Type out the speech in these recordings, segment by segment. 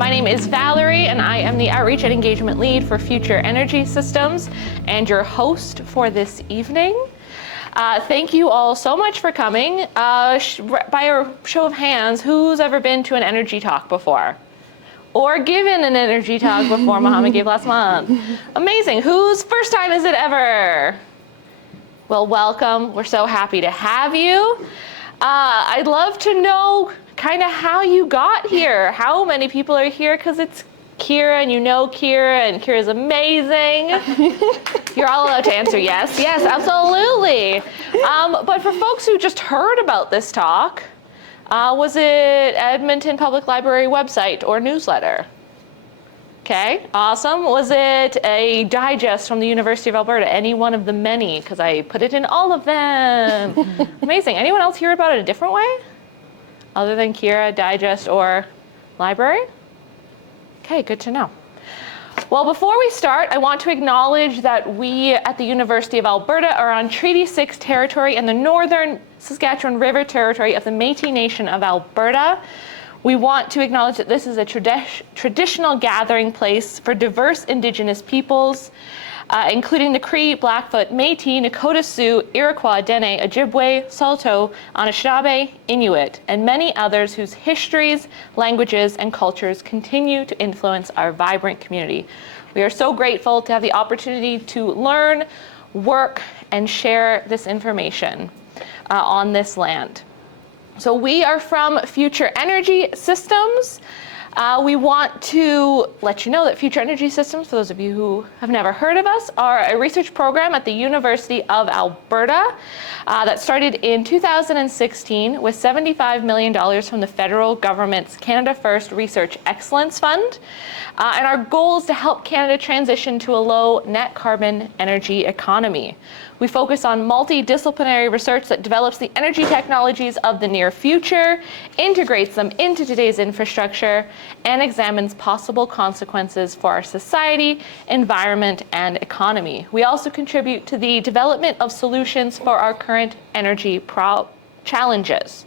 My name is Valerie, and I am the Outreach and Engagement Lead for Future Energy Systems and your host for this evening. Thank you all so much for coming. By a show of hands, who's ever been to an energy talk before? Or given an energy talk before Mohammed gave last month? Amazing. Whose first time is it ever? Well, welcome. We're so happy to have you. I'd love to know kind of how you got here. How many people are here because it's Kiera and you know Kiera and Kiera's amazing. You're all allowed to answer yes. Yes, absolutely. But for folks who just heard about this talk, was it Edmonton Public Library website or newsletter? Okay, awesome. Was it a digest from the University of Alberta? Any one of the many, because I put it in all of them. Amazing. Anyone else hear about it a different way? Other than Kiera, digest, or library? Okay, good to know. Well, before we start, I want to acknowledge that we at the University of Alberta are on Treaty 6 territory in the northern Saskatchewan River territory of the Métis Nation of Alberta. We want to acknowledge that this is a traditional gathering place for diverse Indigenous peoples, including the Cree, Blackfoot, Métis, Nakota Sioux, Iroquois, Dene, Ojibwe, Saulteaux, Anishinaabe, Inuit, and many others whose histories, languages, and cultures continue to influence our vibrant community. We are so grateful to have the opportunity to learn, work, and share this information on this land. So we are from Future Energy Systems. We want to let you know that Future Energy Systems, for those of you who have never heard of us, are a research program at the University of Alberta that started in 2016 with $75 million from the federal government's Canada First Research Excellence Fund. And our goal is to help Canada transition to a low net carbon energy economy. We focus on multidisciplinary research that develops the energy technologies of the near future, integrates them into today's infrastructure, and examines possible consequences for our society, environment, and economy. We also contribute to the development of solutions for our current energy challenges.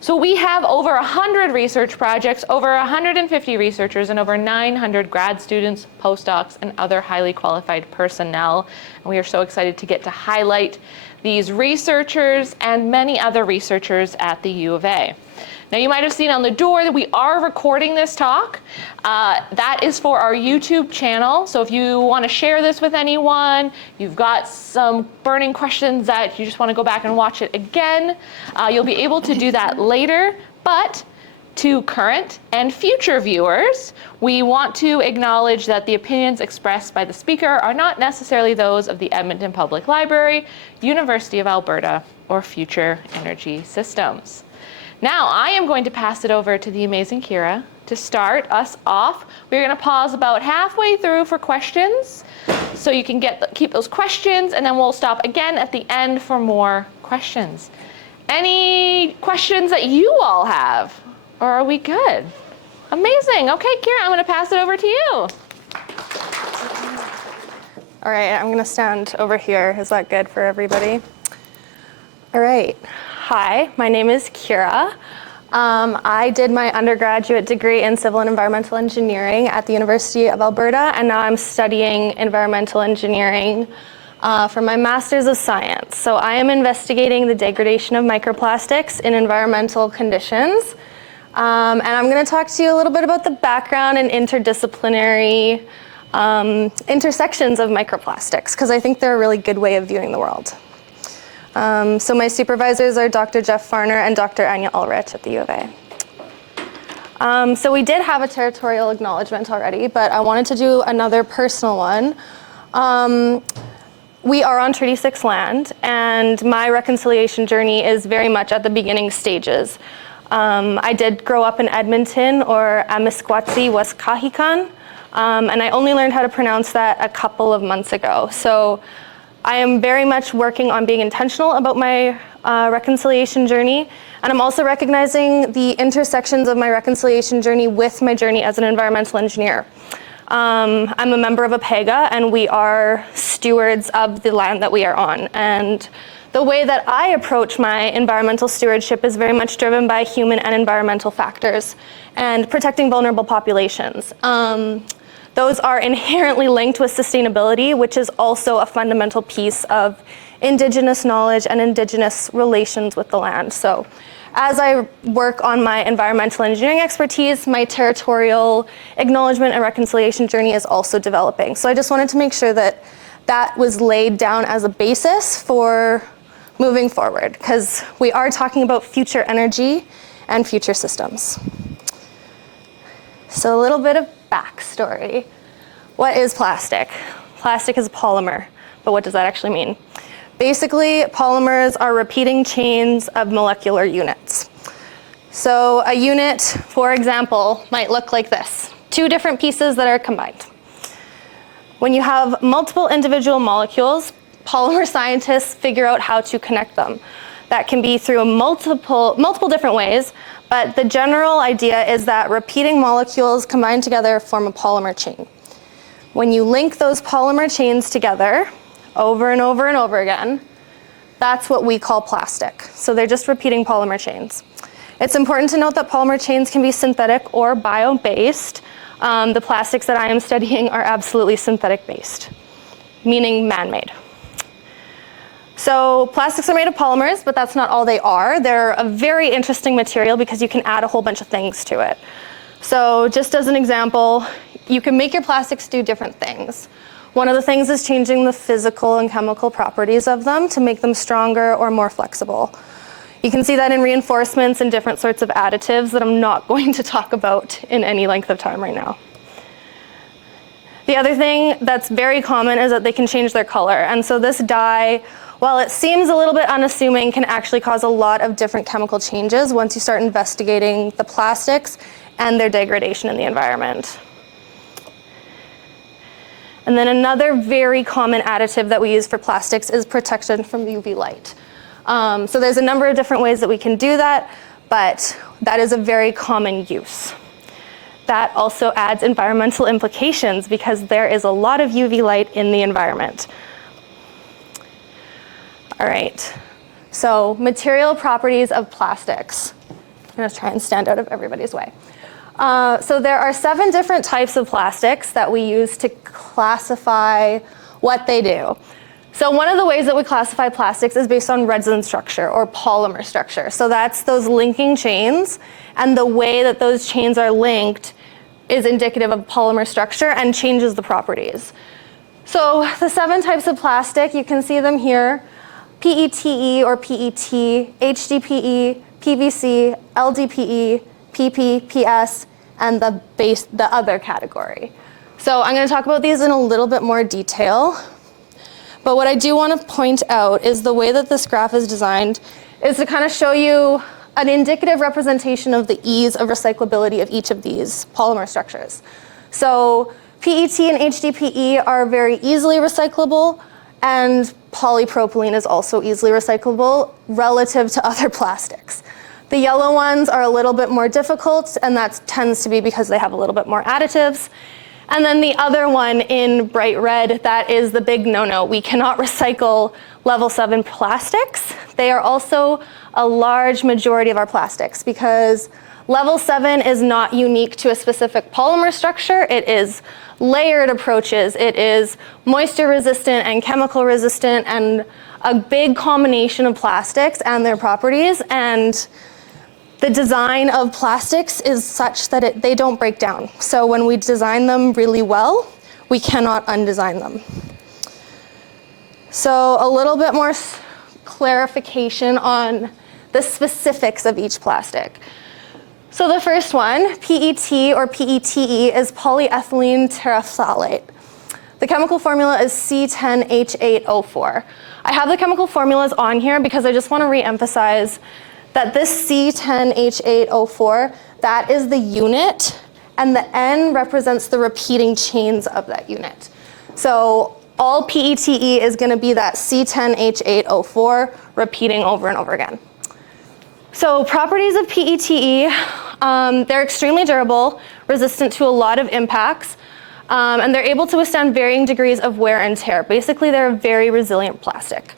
So we have over 100 research projects, over 150 researchers, and over 900 grad students, postdocs, and other highly qualified personnel. And we are so excited to get to highlight these researchers and many other researchers at the U of A. Now you might have seen on the door that we are recording this talk. That is for our YouTube channel. So if you want to share this with anyone, you've got some burning questions that you just want to go back and watch it again, you'll be able to do that later. But to current and future viewers, we want to acknowledge that the opinions expressed by the speaker are not necessarily those of the Edmonton Public Library, University of Alberta, or Future Energy Systems. Now, I am going to pass it over to the amazing Kiera to start us off. We're going to pause about halfway through for questions, so you can keep those questions, and then we'll stop again at the end for more questions. Any questions that you all have? Or are we good? Amazing. Okay, Kiera, I'm going to pass it over to you. All right, I'm going to stand over here. Is that good for everybody? All right. Hi, my name is Kiera. I did my undergraduate degree in civil and environmental engineering at the University of Alberta, and now I'm studying environmental engineering for my Master's of Science. So I am investigating the degradation of microplastics in environmental conditions. And I'm going to talk to you a little bit about the background and interdisciplinary intersections of microplastics, because I think they're a really good way of viewing the world. So my supervisors are Dr. Jeff Farner and Dr. Anya Ulrich at the U of A. So we did have a territorial acknowledgement already, but I wanted to do another personal one. We are on Treaty 6 land, and my reconciliation journey is very much at the beginning stages. I did grow up in Edmonton, or Amiskwatsi, Waskahikan, and I only learned how to pronounce that a couple of months ago. So I am very much working on being intentional about my reconciliation journey, and I'm also recognizing the intersections of my reconciliation journey with my journey as an environmental engineer. I'm a member of a PEGA, and we are stewards of the land that we are on. And the way that I approach my environmental stewardship is very much driven by human and environmental factors and protecting vulnerable populations. Those are inherently linked with sustainability, which is also a fundamental piece of Indigenous knowledge and Indigenous relations with the land. So as I work on my environmental engineering expertise, my territorial acknowledgement and reconciliation journey is also developing. So I just wanted to make sure that that was laid down as a basis for moving forward, because we are talking about future energy and future systems. So a little bit of backstory. What is plastic? Plastic is a polymer, but what does that actually mean? Basically, polymers are repeating chains of molecular units. So a unit, for example, might look like this. 2 different pieces that are combined. When you have multiple individual molecules, polymer scientists figure out how to connect them. That can be through multiple different ways, but the general idea is that repeating molecules combined together form a polymer chain. When you link those polymer chains together over and over and over again, that's what we call plastic. So they're just repeating polymer chains. It's important to note that polymer chains can be synthetic or bio-based. The plastics that I am studying are absolutely synthetic-based, meaning man-made. So plastics are made of polymers, but that's not all they are. They're a very interesting material because you can add a whole bunch of things to it. So just as an example, you can make your plastics do different things. One of the things is changing the physical and chemical properties of them to make them stronger or more flexible. You can see that in reinforcements and different sorts of additives that I'm not going to talk about in any length of time right now. The other thing that's very common is that they can change their color. And so this dye, while it seems a little bit unassuming, can actually cause a lot of different chemical changes once you start investigating the plastics and their degradation in the environment. And then another very common additive that we use for plastics is protection from UV light. So there's a number of different ways that we can do that, but that is a very common use. That also adds environmental implications because there is a lot of UV light in the environment. All right, so material properties of plastics. I'm gonna try and stand out of everybody's way. So there are 7 different types of plastics that we use to classify what they do. So one of the ways that we classify plastics is based on resin structure or polymer structure. So that's those linking chains, and the way that those chains are linked is indicative of polymer structure and changes the properties. So the 7 types of plastic, you can see them here: PETE or PET, HDPE, PVC, LDPE, PP, PS, and the other category. So I'm going to talk about these in a little bit more detail. But what I do want to point out is the way that this graph is designed is to kind of show you an indicative representation of the ease of recyclability of each of these polymer structures. So PET and HDPE are very easily recyclable, and polypropylene is also easily recyclable relative to other plastics. The yellow ones are a little bit more difficult, and that tends to be because they have a little bit more additives. And then the other one in bright red, that is the big no-no. We cannot recycle level 7 plastics. They are also a large majority of our plastics because level 7 is not unique to a specific polymer structure. It is layered approaches. It is moisture resistant and chemical resistant, and a big combination of plastics and their properties. And the design of plastics is such that they don't break down. So when we design them really well, we cannot undesign them. So a little bit more clarification on the specifics of each plastic. So the first one, PET or PETE, is polyethylene terephthalate. The chemical formula is C10H8O4. I have the chemical formulas on here because I just want to re-emphasize that this C10H8O4, that is the unit, and the N represents the repeating chains of that unit. So all PETE is going to be that C10H8O4 repeating over and over again. So properties of PETE, they're extremely durable, resistant to a lot of impacts, and they're able to withstand varying degrees of wear and tear. Basically, they're a very resilient plastic.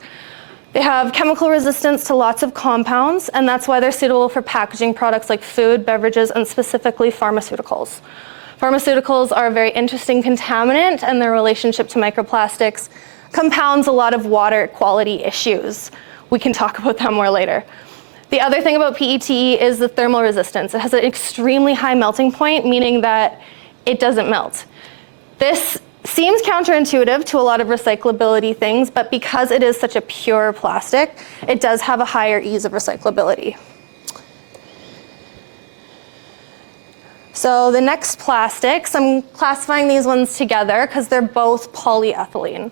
They have chemical resistance to lots of compounds, and that's why they're suitable for packaging products like food, beverages, and specifically pharmaceuticals. Pharmaceuticals are a very interesting contaminant, and their relationship to microplastics compounds a lot of water quality issues. We can talk about that more later. The other thing about PET is the thermal resistance. It has an extremely high melting point, meaning that it doesn't melt. This seems counterintuitive to a lot of recyclability things, but because it is such a pure plastic, it does have a higher ease of recyclability. So the next plastics, I'm classifying these ones together because they're both polyethylene.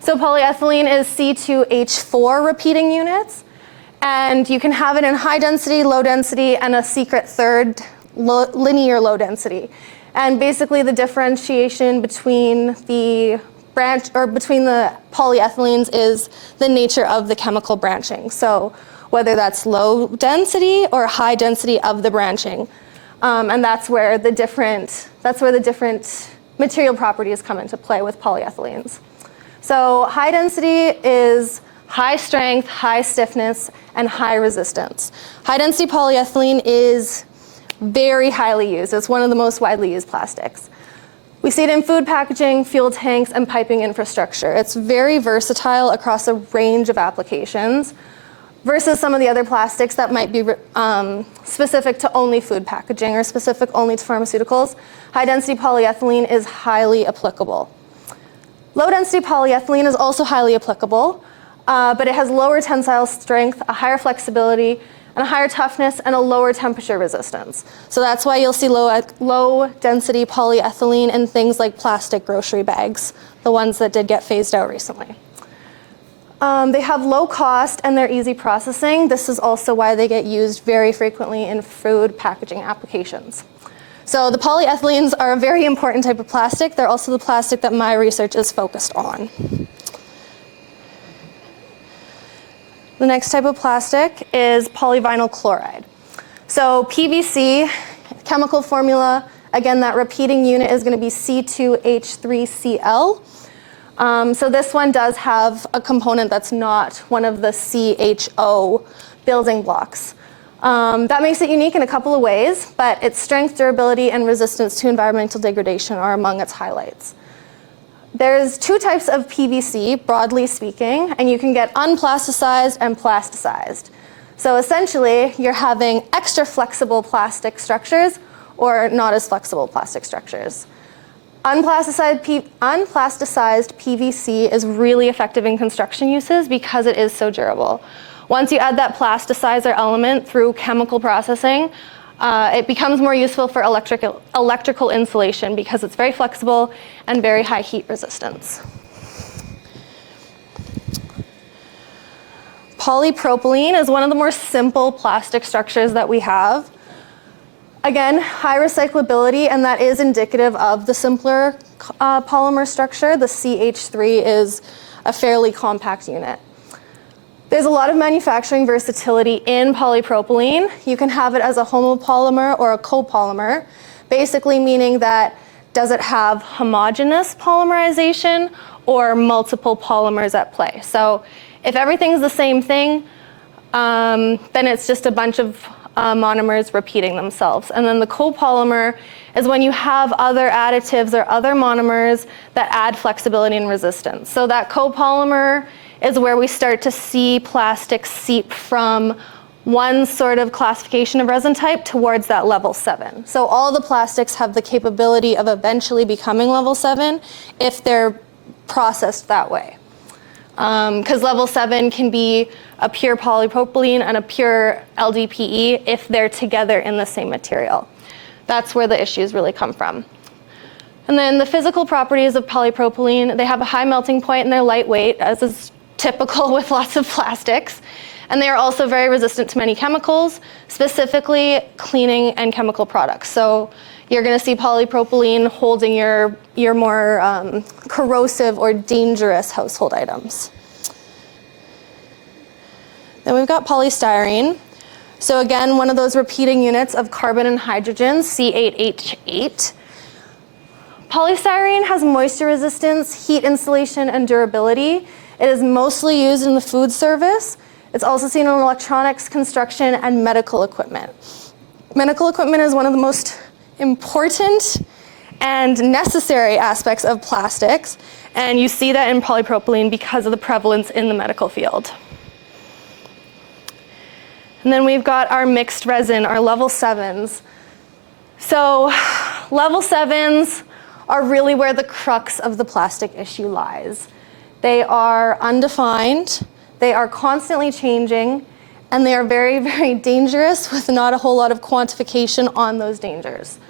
So polyethylene is C2H4 repeating units, and you can have it in high density, low density, and a secret third, linear low density. And basically the differentiation between the polyethylenes is the nature of the chemical branching. So whether that's low density or high density of the branching. And that's where the different material properties come into play with polyethylenes. So high density is high strength, high stiffness, and high resistance. High density polyethylene is very highly used. It's one of the most widely used plastics. We see it in food packaging, fuel tanks, and piping infrastructure. It's very versatile across a range of applications versus some of the other plastics that might be specific to only food packaging or specific only to pharmaceuticals. High density polyethylene is highly applicable. Low density polyethylene is also highly applicable, but it has lower tensile strength, a higher flexibility, and a higher toughness and a lower temperature resistance. So that's why you'll see low density polyethylene in things like plastic grocery bags, the ones that did get phased out recently. They have low cost and they're easy processing. This is also why they get used very frequently in food packaging applications. So the polyethylenes are a very important type of plastic. They're also the plastic that my research is focused on. The next type of plastic is polyvinyl chloride. So PVC, chemical formula, again, that repeating unit is going to be C2H3Cl. So this one does have a component that's not one of the CHO building blocks. That makes it unique in a couple of ways, but its strength, durability, and resistance to environmental degradation are among its highlights. There's two types of PVC, broadly speaking, and you can get unplasticized and plasticized. So essentially, you're having extra flexible plastic structures or not as flexible plastic structures. Unplasticized PVC is really effective in construction uses because it is so durable. Once you add that plasticizer element through chemical processing, it becomes more useful for electrical insulation because it's very flexible and very high heat resistance. Polypropylene is one of the more simple plastic structures that we have. Again, high recyclability, and that is indicative of the simpler polymer structure. The CH3 is a fairly compact unit. There's a lot of manufacturing versatility in polypropylene. You can have it as a homopolymer or a copolymer, basically meaning that does it have homogeneous polymerization or multiple polymers at play. So if everything's the same thing, then it's just a bunch of monomers repeating themselves. And then the copolymer is when you have other additives or other monomers that add flexibility and resistance. So that copolymer is where we start to see plastics seep from one sort of classification of resin type towards that level 7. So all the plastics have the capability of eventually becoming level 7 if they're processed that way. Because level 7 can be a pure polypropylene and a pure LDPE if they're together in the same material. That's where the issues really come from. And then the physical properties of polypropylene, they have a high melting point and they're lightweight, as is typical with lots of plastics. And they are also very resistant to many chemicals, specifically cleaning and chemical products. So you're going to see polypropylene holding your more corrosive or dangerous household items. Then we've got polystyrene. So again, one of those repeating units of carbon and hydrogen, C8H8. Polystyrene has moisture resistance, heat insulation, and durability. It is mostly used in the food service. It's also seen in electronics, construction, and medical equipment. Medical equipment is one of the most important and necessary aspects of plastics, and you see that in polypropylene because of the prevalence in the medical field. And then we've got our mixed resin, our level 7s. So level 7s are really where the crux of the plastic issue lies. They are undefined, they are constantly changing, and they are very, very dangerous with not a whole lot of quantification on those dangers.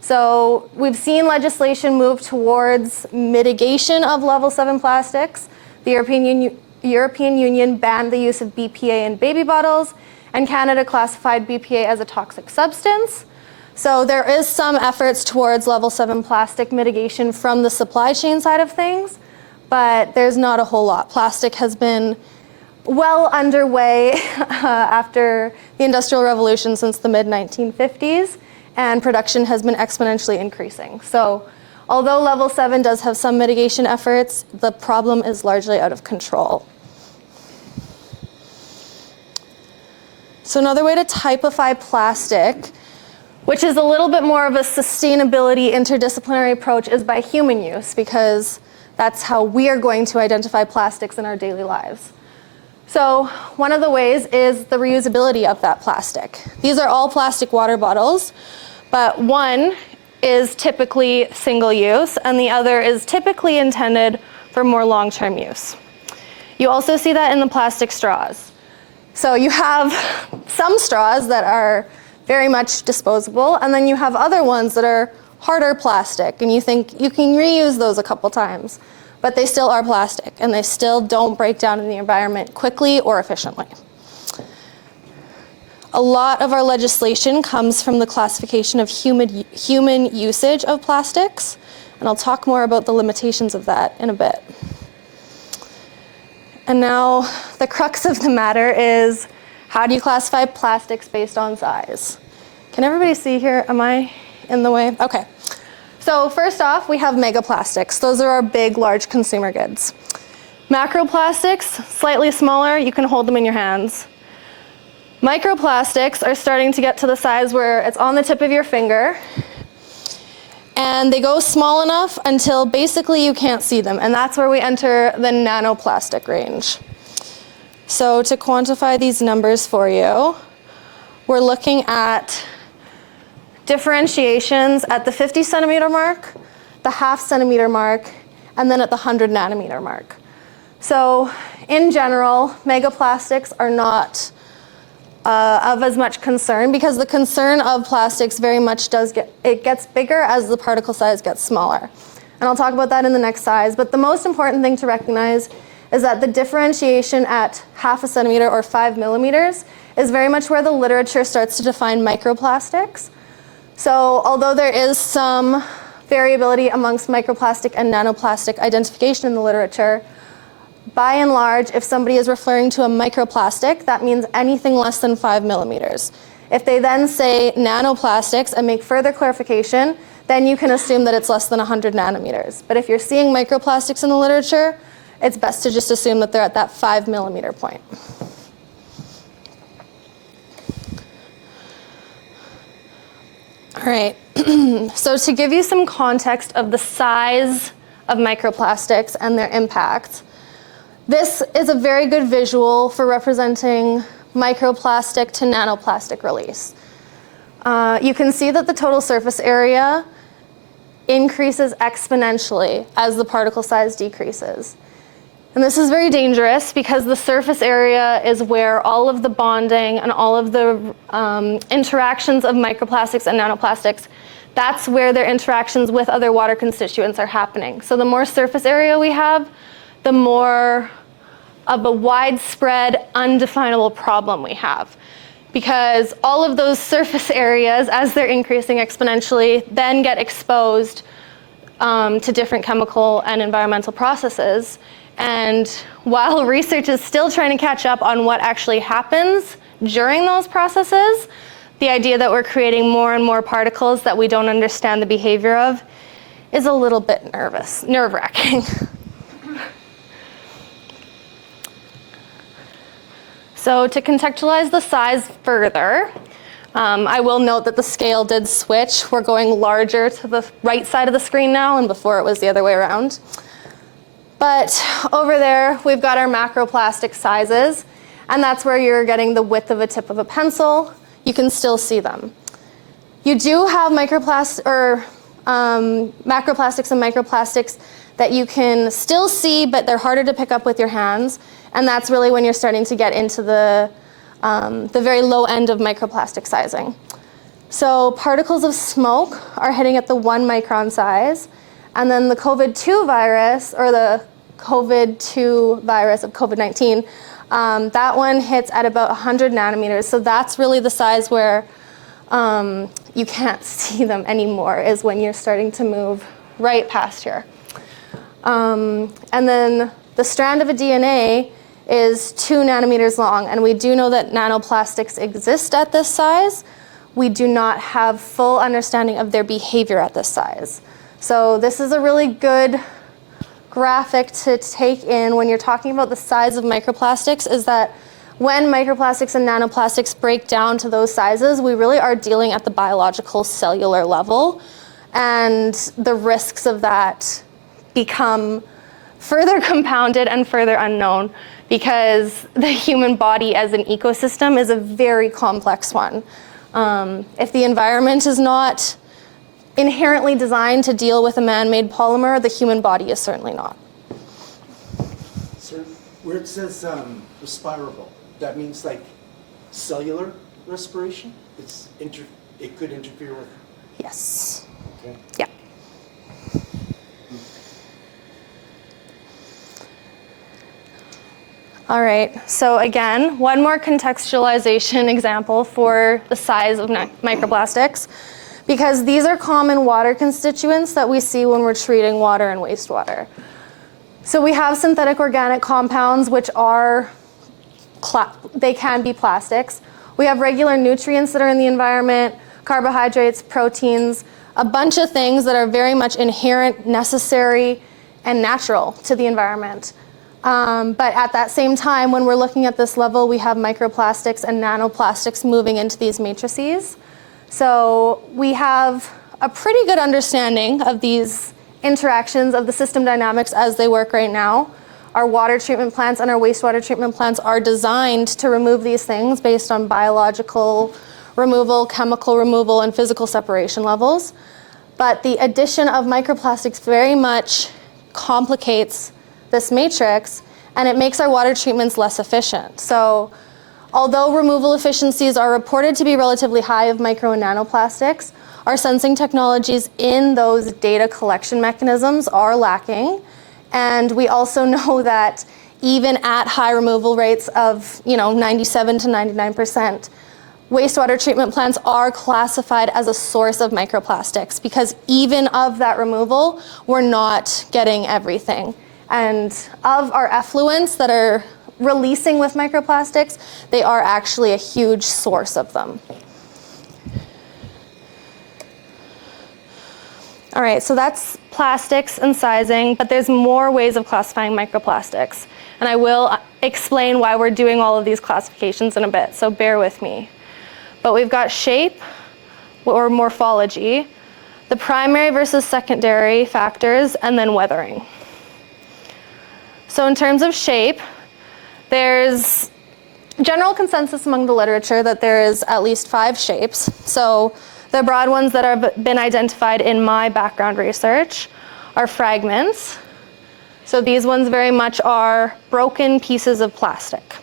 So we've seen legislation move towards mitigation of level 7 plastics. The European Union banned the use of BPA in baby bottles, and Canada classified BPA as a toxic substance. So there is some efforts towards level 7 plastic mitigation from the supply chain side of things, but there's not a whole lot. Plastic has been well underway after the Industrial Revolution since the mid-1950s, and production has been exponentially increasing. So although level 7 does have some mitigation efforts, the problem is largely out of control. So another way to typify plastic, which is a little bit more of a sustainability interdisciplinary approach, is by human use, because that's how we are going to identify plastics in our daily lives. So one of the ways is the reusability of that plastic. These are all plastic water bottles, but one is typically single use and the other is typically intended for more long-term use. You also see that in the plastic straws. So you have some straws that are very much disposable, and then you have other ones that are harder plastic, and you think you can reuse those a couple times, but they still are plastic, and they still don't break down in the environment quickly or efficiently. A lot of our legislation comes from the classification of human usage of plastics, and I'll talk more about the limitations of that in a bit. And now the crux of the matter is, how do you classify plastics based on size? Can everybody see here? Am I in the way? Okay. So first off, we have megaplastics. Those are our big, large consumer goods. Macroplastics, slightly smaller, you can hold them in your hands. Microplastics are starting to get to the size where it's on the tip of your finger, and they go small enough until basically you can't see them, and that's where we enter the nanoplastic range. So to quantify these numbers for you, we're looking at differentiations at the 50 centimeter mark, the half centimeter mark, and then at the 100 nanometer mark. So in general, megaplastics are not of as much concern, because the concern of plastics very much gets bigger as the particle size gets smaller. And I'll talk about that in the next size, but the most important thing to recognize is that the differentiation at half a centimeter or 5 millimeters is very much where the literature starts to define microplastics. So although there is some variability amongst microplastic and nanoplastic identification in the literature, by and large, if somebody is referring to a microplastic, that means anything less than 5 millimeters. If they then say nanoplastics and make further clarification, then you can assume that it's less than 100 nanometers. But if you're seeing microplastics in the literature, it's best to just assume that they're at that 5 millimeter point. All right, so to give you some context of the size of microplastics and their impact, this is a very good visual for representing microplastic to nanoplastic release. You can see that the total surface area increases exponentially as the particle size decreases. And this is very dangerous because the surface area is where all of the bonding and all of the interactions of microplastics and nanoplastics, that's where their interactions with other water constituents are happening. So the more surface area we have, the more of a widespread, undefinable problem we have. Because all of those surface areas, as they're increasing exponentially, then get exposed to different chemical and environmental processes. And while research is still trying to catch up on what actually happens during those processes, the idea that we're creating more and more particles that we don't understand the behavior of is a little bit nerve-wracking. So to contextualize the size further, I will note that the scale did switch. We're going larger to the right side of the screen now, and before it was the other way around. But over there, we've got our macroplastic sizes, and that's where you're getting the width of a tip of a pencil. You can still see them. You do have macroplastics and microplastics that you can still see, but they're harder to pick up with your hands, and that's really when you're starting to get into the very low end of microplastic sizing. So particles of smoke are hitting at the 1 micron size, and then the COVID-2 virus, or the COVID-2 virus of COVID-19, that one hits at about 100 nanometers. So that's really the size where you can't see them anymore, is when you're starting to move right past here. And then the strand of a DNA is 2 nanometers long, and we do know that nanoplastics exist at this size. We do not have full understanding of their behavior at this size. So this is a really good graphic to take in when you're talking about the size of microplastics, is that when microplastics and nanoplastics break down to those sizes, we really are dealing at the biological cellular level, and the risks of that become further compounded and further unknown, because the human body as an ecosystem is a very complex one. If the environment is not inherently designed to deal with a man-made polymer, the human body is certainly not. So where it says respirable, that means like cellular respiration? It could interfere with? Yes. Okay. Yeah. All right, so again, one more contextualization example for the size of microplastics, because these are common water constituents that we see when we're treating water and wastewater. So we have synthetic organic compounds, which are, they can be plastics. We have regular nutrients that are in the environment, carbohydrates, proteins, a bunch of things that are very much inherent, necessary, and natural to the environment. But at that same time, when we're looking at this level, we have microplastics and nanoplastics moving into these matrices. So we have a pretty good understanding of these interactions of the system dynamics as they work right now. Our water treatment plants and our wastewater treatment plants are designed to remove these things based on biological removal, chemical removal, and physical separation levels. But the addition of microplastics very much complicates this matrix, and it makes our water treatments less efficient. So although removal efficiencies are reported to be relatively high of micro and nanoplastics, our sensing technologies in those data collection mechanisms are lacking. And we also know that even at high removal rates of 97 to 99%, wastewater treatment plants are classified as a source of microplastics, because even of that removal, we're not getting everything. And of our effluents that are releasing with microplastics, they are actually a huge source of them. All right, so that's plastics and sizing, but there's more ways of classifying microplastics. And I will explain why we're doing all of these classifications in a bit, so bear with me. But we've got shape or morphology, the primary versus secondary factors, and then weathering. So in terms of shape, there's general consensus among the literature that there is at least 5 shapes. So the broad ones that have been identified in my background research are fragments. So these ones very much are broken pieces of plastic.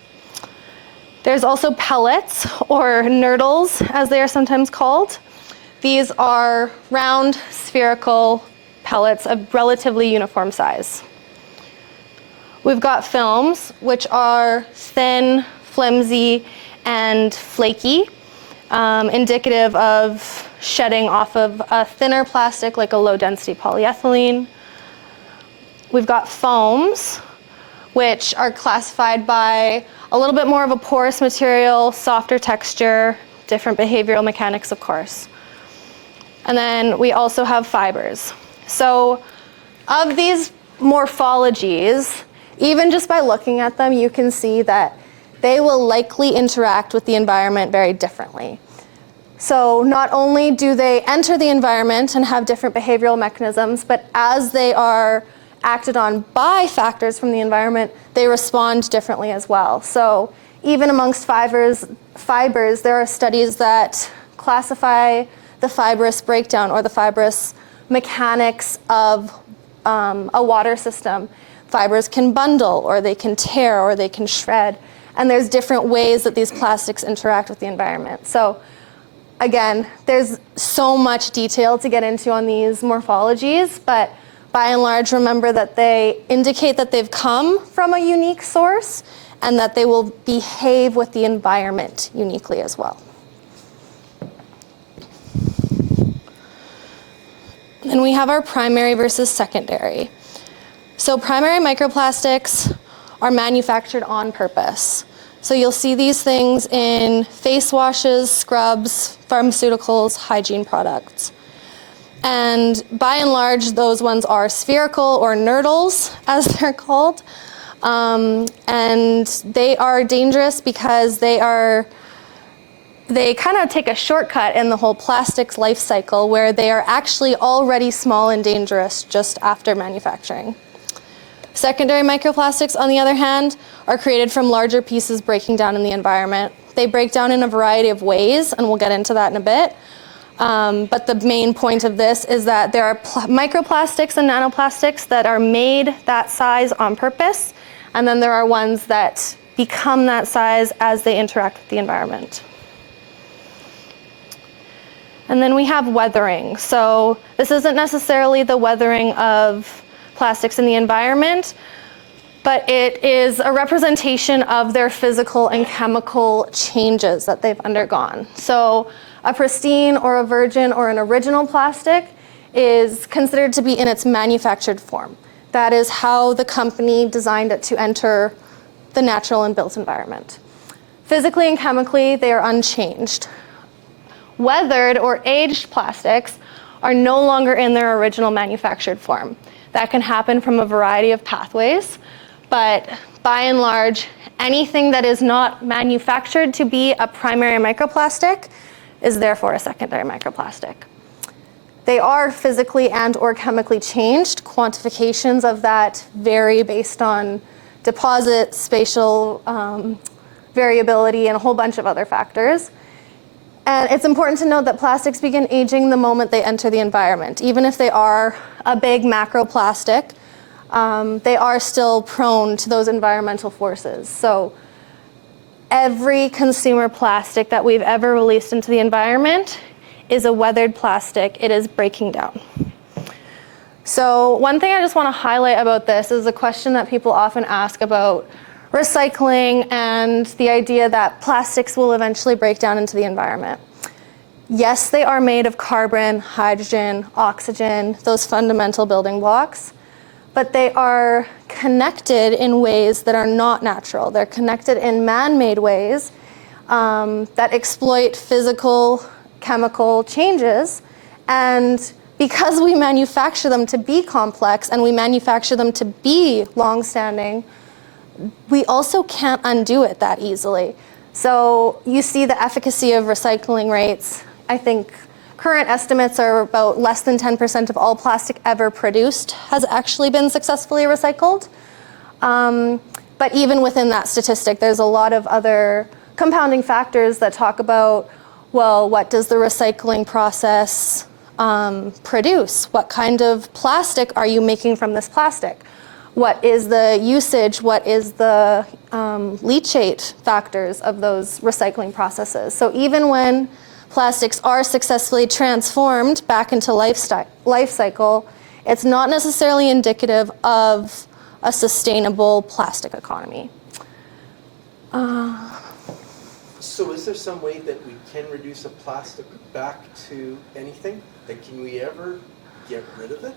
There's also pellets, or nurdles, as they are sometimes called. These are round, spherical pellets of relatively uniform size. We've got films, which are thin, flimsy, and flaky, indicative of shedding off of a thinner plastic like a low-density polyethylene. We've got foams, which are classified by a little bit more of a porous material, softer texture, different behavioral mechanics, of course. And then we also have fibers. So of these morphologies, even just by looking at them, you can see that they will likely interact with the environment very differently. So not only do they enter the environment and have different behavioral mechanisms, but as they are acted on by factors from the environment, they respond differently as well. So even amongst fibers, there are studies that classify the fibrous breakdown or the fibrous mechanics of a water system. Fibers can bundle, or they can tear, or they can shred. And there's different ways that these plastics interact with the environment. So again, there's so much detail to get into on these morphologies, but by and large, remember that they indicate that they've come from a unique source and that they will behave with the environment uniquely as well. Then we have our primary versus secondary. So primary microplastics are manufactured on purpose. So you'll see these things in face washes, scrubs, pharmaceuticals, hygiene products. And by and large, those ones are spherical or nurdles, as they're called. And they are dangerous because they kind of take a shortcut in the whole plastics life cycle, where they are actually already small and dangerous just after manufacturing. Secondary microplastics, on the other hand, are created from larger pieces breaking down in the environment. They break down in a variety of ways, and we'll get into that in a bit. But the main point of this is that there are microplastics and nanoplastics that are made that size on purpose, and then there are ones that become that size as they interact with the environment. And then we have weathering. So this isn't necessarily the weathering of plastics in the environment, but it is a representation of their physical and chemical changes that they've undergone. So a pristine or a virgin or an original plastic is considered to be in its manufactured form. That is how the company designed it to enter the natural and built environment. Physically and chemically, they are unchanged. Weathered or aged plastics are no longer in their original manufactured form. That can happen from a variety of pathways, but by and large, anything that is not manufactured to be a primary microplastic is therefore a secondary microplastic. They are physically and or chemically changed. Quantifications of that vary based on deposit, spatial variability, and a whole bunch of other factors. And it's important to note that plastics begin aging the moment they enter the environment. Even if they are a big macroplastic, they are still prone to those environmental forces. So every consumer plastic that we've ever released into the environment is a weathered plastic. It is breaking down. So one thing I just want to highlight about this is a question that people often ask about recycling and the idea that plastics will eventually break down into the environment. Yes, they are made of carbon, hydrogen, oxygen, those fundamental building blocks, but they are connected in ways that are not natural. They're connected in man-made ways that exploit physical, chemical changes. And because we manufacture them to be complex and we manufacture them to be long-standing, we also can't undo it that easily. So you see the efficacy of recycling rates. I think current estimates are about less than 10% of all plastic ever produced has actually been successfully recycled. But even within that statistic, there's a lot of other compounding factors that talk about, well, what does the recycling process produce? What kind of plastic are you making from this plastic? What is the usage? What is the leachate factors of those recycling processes? So even when plastics are successfully transformed back into life cycle, it's not necessarily indicative of a sustainable plastic economy. So is there some way that we can reduce a plastic back to anything? Like, can we ever get rid of it?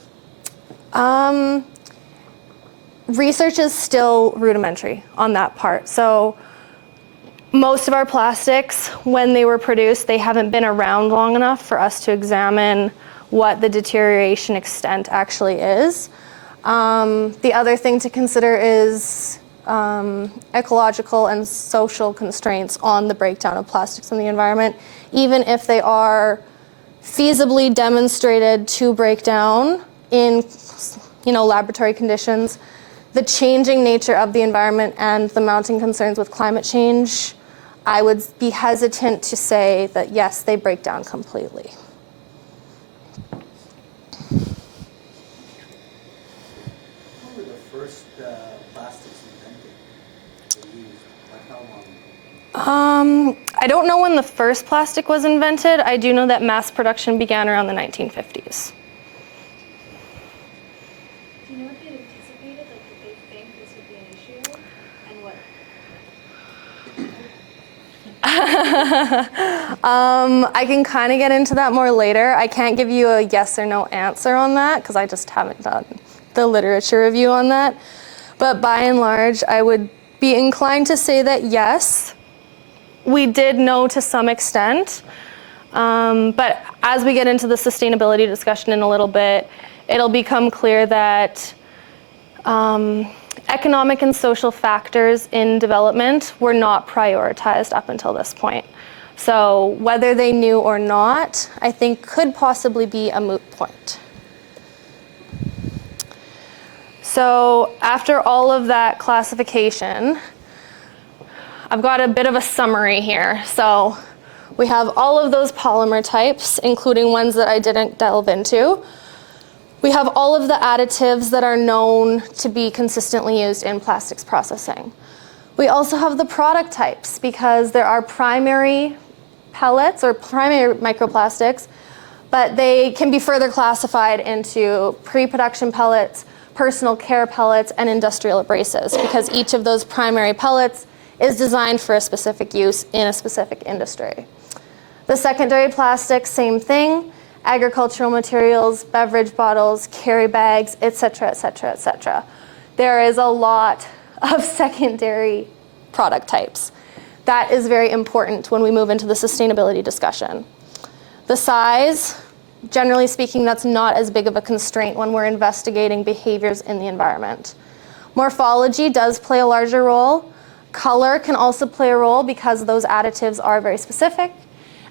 Research is still rudimentary on that part. So most of our plastics, when they were produced, they haven't been around long enough for us to examine what the deterioration extent actually is. The other thing to consider is ecological and social constraints on the breakdown of plastics in the environment, even if they are feasibly demonstrated to break down in laboratory conditions. The changing nature of the environment and the mounting concerns with climate change, I would be hesitant to say that yes, they break down completely. I don't know when the first plastic was invented. I do know that mass production began around the 1950s. Do you know what they anticipated? Like, did they think this would be an issue? And what? I can kind of get into that more later. I can't give you a yes or no answer on that because I just haven't done the literature review on that. But by and large, I would be inclined to say that yes, we did know to some extent. But as we get into the sustainability discussion in a little bit, it'll become clear that economic and social factors in development were not prioritized up until this point. So whether they knew or not, I think could possibly be a moot point. So after all of that classification, I've got a bit of a summary here. So we have all of those polymer types, including ones that I didn't delve into. We have all of the additives that are known to be consistently used in plastics processing. We also have the product types because there are primary pellets or primary microplastics, but they can be further classified into pre-production pellets, personal care pellets, and industrial abrasives because each of those primary pellets is designed for a specific use in a specific industry. The secondary plastics, same thing. Agricultural materials, beverage bottles, carry bags, etc., etc., etc. There is a lot of secondary product types. That is very important when we move into the sustainability discussion. The size, generally speaking, that's not as big of a constraint when we're investigating behaviors in the environment. Morphology does play a larger role. Color can also play a role because those additives are very specific.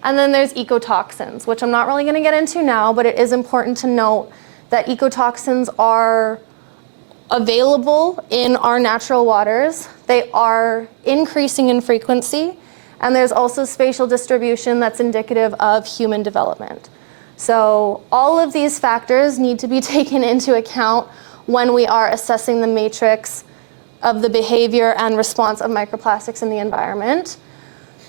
And then there's ecotoxins, which I'm not really going to get into now, but it is important to note that ecotoxins are available in our natural waters. They are increasing in frequency, and there's also spatial distribution that's indicative of human development. So all of these factors need to be taken into account when we are assessing the matrix of the behavior and response of microplastics in the environment.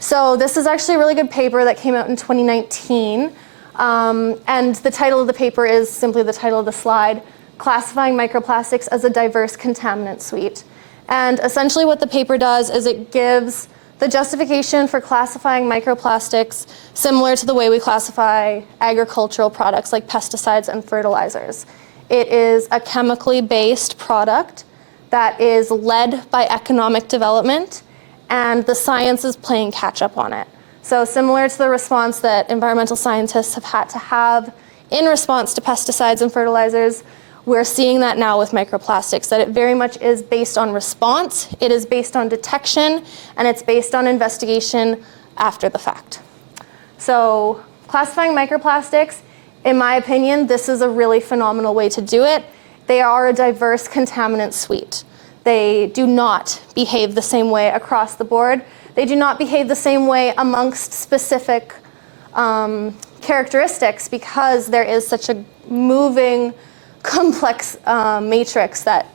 So this is actually a really good paper that came out in 2019. And the title of the paper is simply the title of the slide, Classifying Microplastics as a Diverse Contaminant Suite. And essentially what the paper does is it gives the justification for classifying microplastics similar to the way we classify agricultural products like pesticides and fertilizers. It is a chemically based product that is led by economic development, and the science is playing catch up on it. So similar to the response that environmental scientists have had to have in response to pesticides and fertilizers, we're seeing that now with microplastics, that it very much is based on response, it is based on detection, and it's based on investigation after the fact. So classifying microplastics, in my opinion, this is a really phenomenal way to do it. They are a diverse contaminant suite. They do not behave the same way across the board. They do not behave the same way amongst specific characteristics because there is such a moving, complex matrix that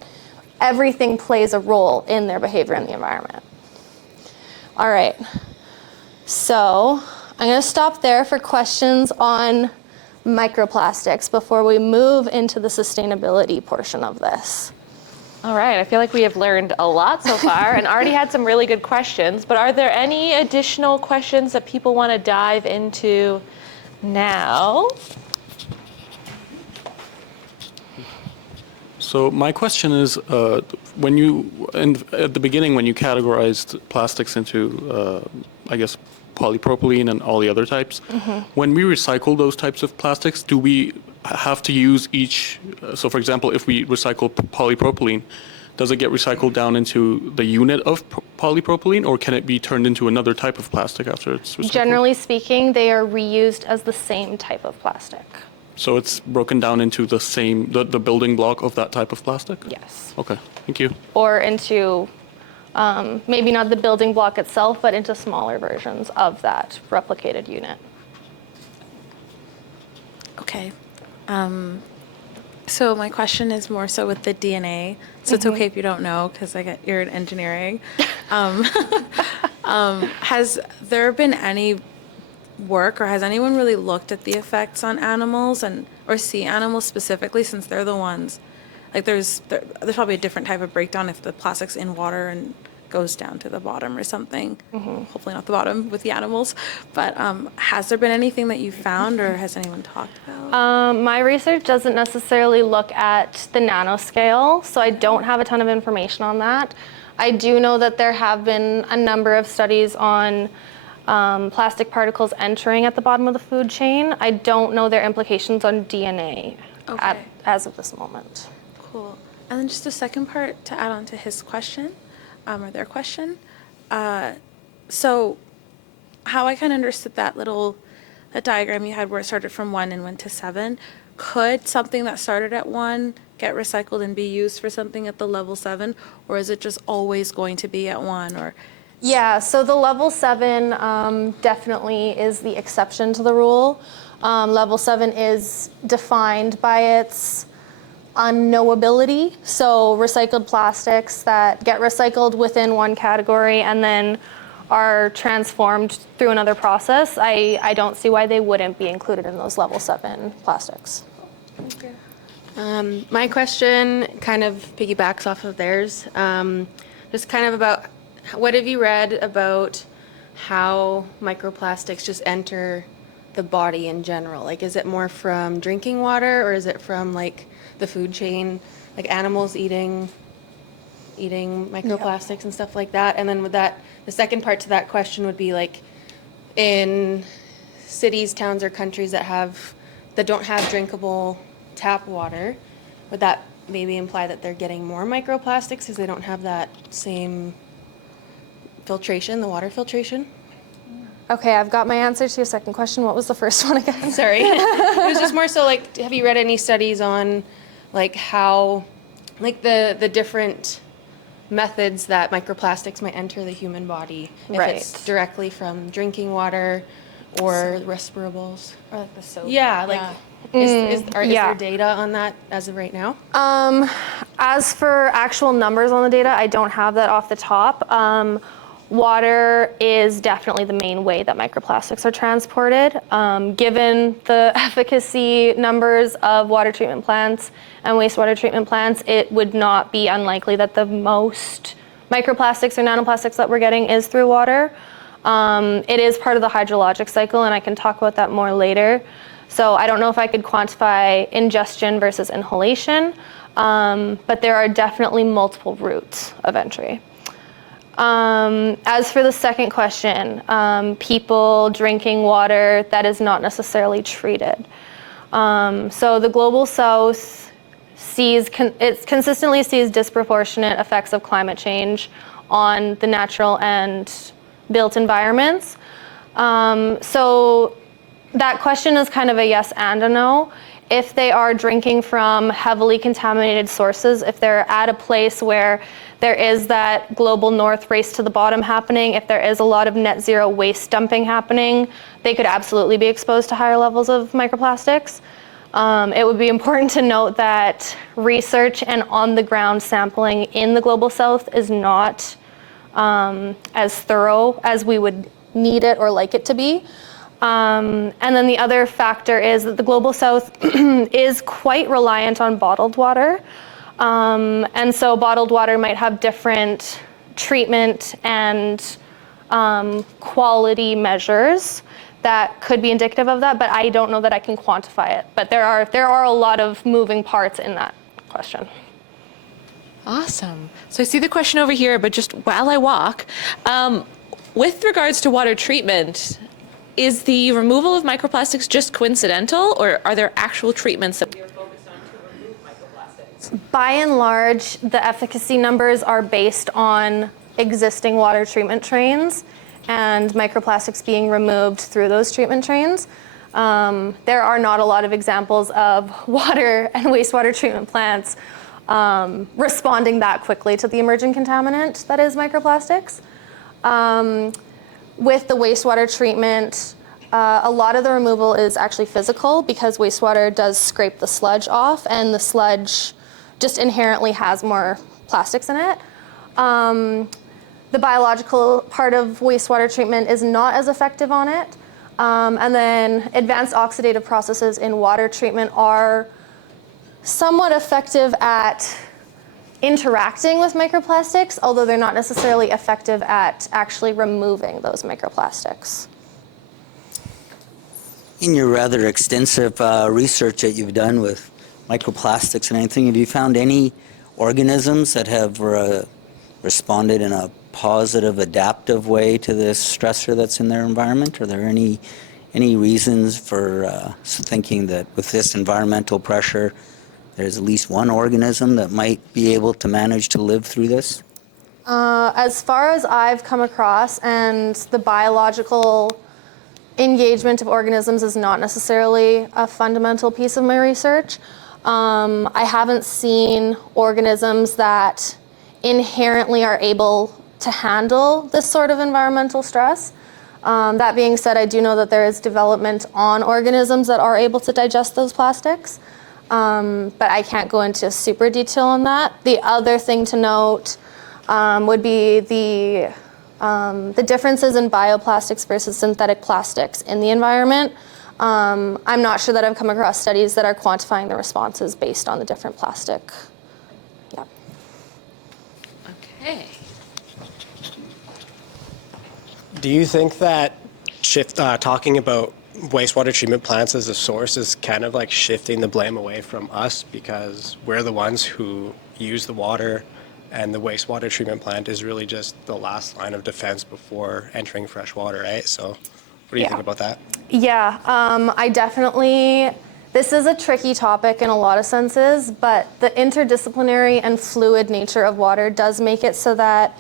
everything plays a role in their behavior in the environment. All right, so I'm going to stop there for questions on microplastics before we move into the sustainability portion of this. All right, I feel like we have learned a lot so far and already had some really good questions, but are there any additional questions that people want to dive into now? So my question is, at the beginning when you categorized plastics into, I guess, polypropylene and all the other types. When we recycle those types of plastics, do we have to use each? So, for example, if we recycle polypropylene, does it get recycled down into the unit of polypropylene, or can it be turned into another type of plastic after it's recycled? Generally speaking, they are reused as the same type of plastic. So it's broken down into the same, the building block of that type of plastic? Yes. Okay, thank you. Or into maybe not the building block itself, but into smaller versions of that replicated unit. Okay. So my question is more so with the DNA. So it's okay if you don't know, because you're in engineering. Has there been any work, or has anyone really looked at the effects on animals or sea animals specifically, since they're the ones, like there's probably a different type of breakdown if the plastic's in water and goes down to the bottom or something. Hopefully not the bottom with the animals, but has there been anything that you found, or has anyone talked about? My research doesn't necessarily look at the nanoscale, so I don't have a ton of information on that. I do know that there have been a number of studies on plastic particles entering at the bottom of the food chain. I don't know their implications on DNA as of this moment. Cool. And then just the second part to add on to his question, or their question. So how I kind of understood that diagram you had where it started from 1 and went to 7, could something that started at 1 get recycled and be used for something at the level 7, or is it just always going to be at 1? Or Yeah, so the level 7 definitely is the exception to the rule. Level 7 is defined by its unknowability. So recycled plastics that get recycled within one category and then are transformed through another process, I don't see why they wouldn't be included in those level 7 plastics. My question kind of piggybacks off of theirs. Just kind of about, what have you read about how microplastics just enter the body in general? Like, is it more from drinking water, or is it from like the food chain, like animals eating microplastics and stuff like that? And then with that, the second part to that question would be like, in cities, towns, or countries that don't have drinkable tap water, would that maybe imply that they're getting more microplastics because they don't have that same filtration, the water filtration? Okay, I've got my answer to your second question. What was the first one again? Sorry. It was just more so like, have you read any studies on like how, like the different methods that microplastics might enter the human body, if it's directly from drinking water or respirables? or like the soap? Yeah, like is there data on that as of right now? As for actual numbers on the data, I don't have that off the top. Water is definitely the main way that microplastics are transported. Given the efficacy numbers of water treatment plants and wastewater treatment plants, it would not be unlikely that the most microplastics or nanoplastics that we're getting is through water. It is part of the hydrologic cycle, and I can talk about that more later. So I don't know if I could quantify ingestion versus inhalation, but there are definitely multiple routes of entry. As for the second question, people drinking water that is not necessarily treated. So the Global South consistently sees disproportionate effects of climate change on the natural and built environments. So that question is kind of a yes and a no. If they are drinking from heavily contaminated sources, if they're at a place where there is that global north race to the bottom happening, if there is a lot of net zero waste dumping happening, they could absolutely be exposed to higher levels of microplastics. It would be important to note that research and on-the-ground sampling in the Global South is not as thorough as we would need it or like it to be. And then the other factor is that the Global South is quite reliant on bottled water. And so bottled water might have different treatment and quality measures that could be indicative of that, but I don't know that I can quantify it. But there are a lot of moving parts in that question. Awesome. So I see the question over here, but just while I walk, With regards to water treatment, is the removal of microplastics just coincidental, or are there actual treatments that we are focused on to remove microplastics? By and large, the efficacy numbers are based on existing water treatment trains and microplastics being removed through those treatment trains. There are not a lot of examples of water and wastewater treatment plants responding that quickly to the emerging contaminant that is microplastics. With the wastewater treatment, a lot of the removal is actually physical because wastewater does scrape the sludge off, and the sludge just inherently has more plastics in it. The biological part of wastewater treatment is not as effective on it. And then advanced oxidative processes in water treatment are somewhat effective at interacting with microplastics, although they're not necessarily effective at actually removing those microplastics. In your rather extensive research that you've done with microplastics and anything, have you found any organisms that have responded in a positive, adaptive way to this stressor that's in their environment? Are there any reasons for thinking that with this environmental pressure, there's at least one organism that might be able to manage to live through this? As far as I've come across, and the biological engagement of organisms is not necessarily a fundamental piece of my research, I haven't seen organisms that inherently are able to handle this sort of environmental stress. That being said, I do know that there is development on organisms that are able to digest those plastics, but I can't go into super detail on that. The other thing to note would be the differences in bioplastics versus synthetic plastics in the environment. I'm not sure that I've come across studies that are quantifying the responses based on the different plastic. Yeah. Okay. Do you think that talking about wastewater treatment plants as a source is kind of like shifting the blame away from us because we're the ones who use the water, and the wastewater treatment plant is really just the last line of defense before entering fresh water, right? So what do you think about that? Yeah, I definitely, this is a tricky topic in a lot of senses, but the interdisciplinary and fluid nature of water does make it so that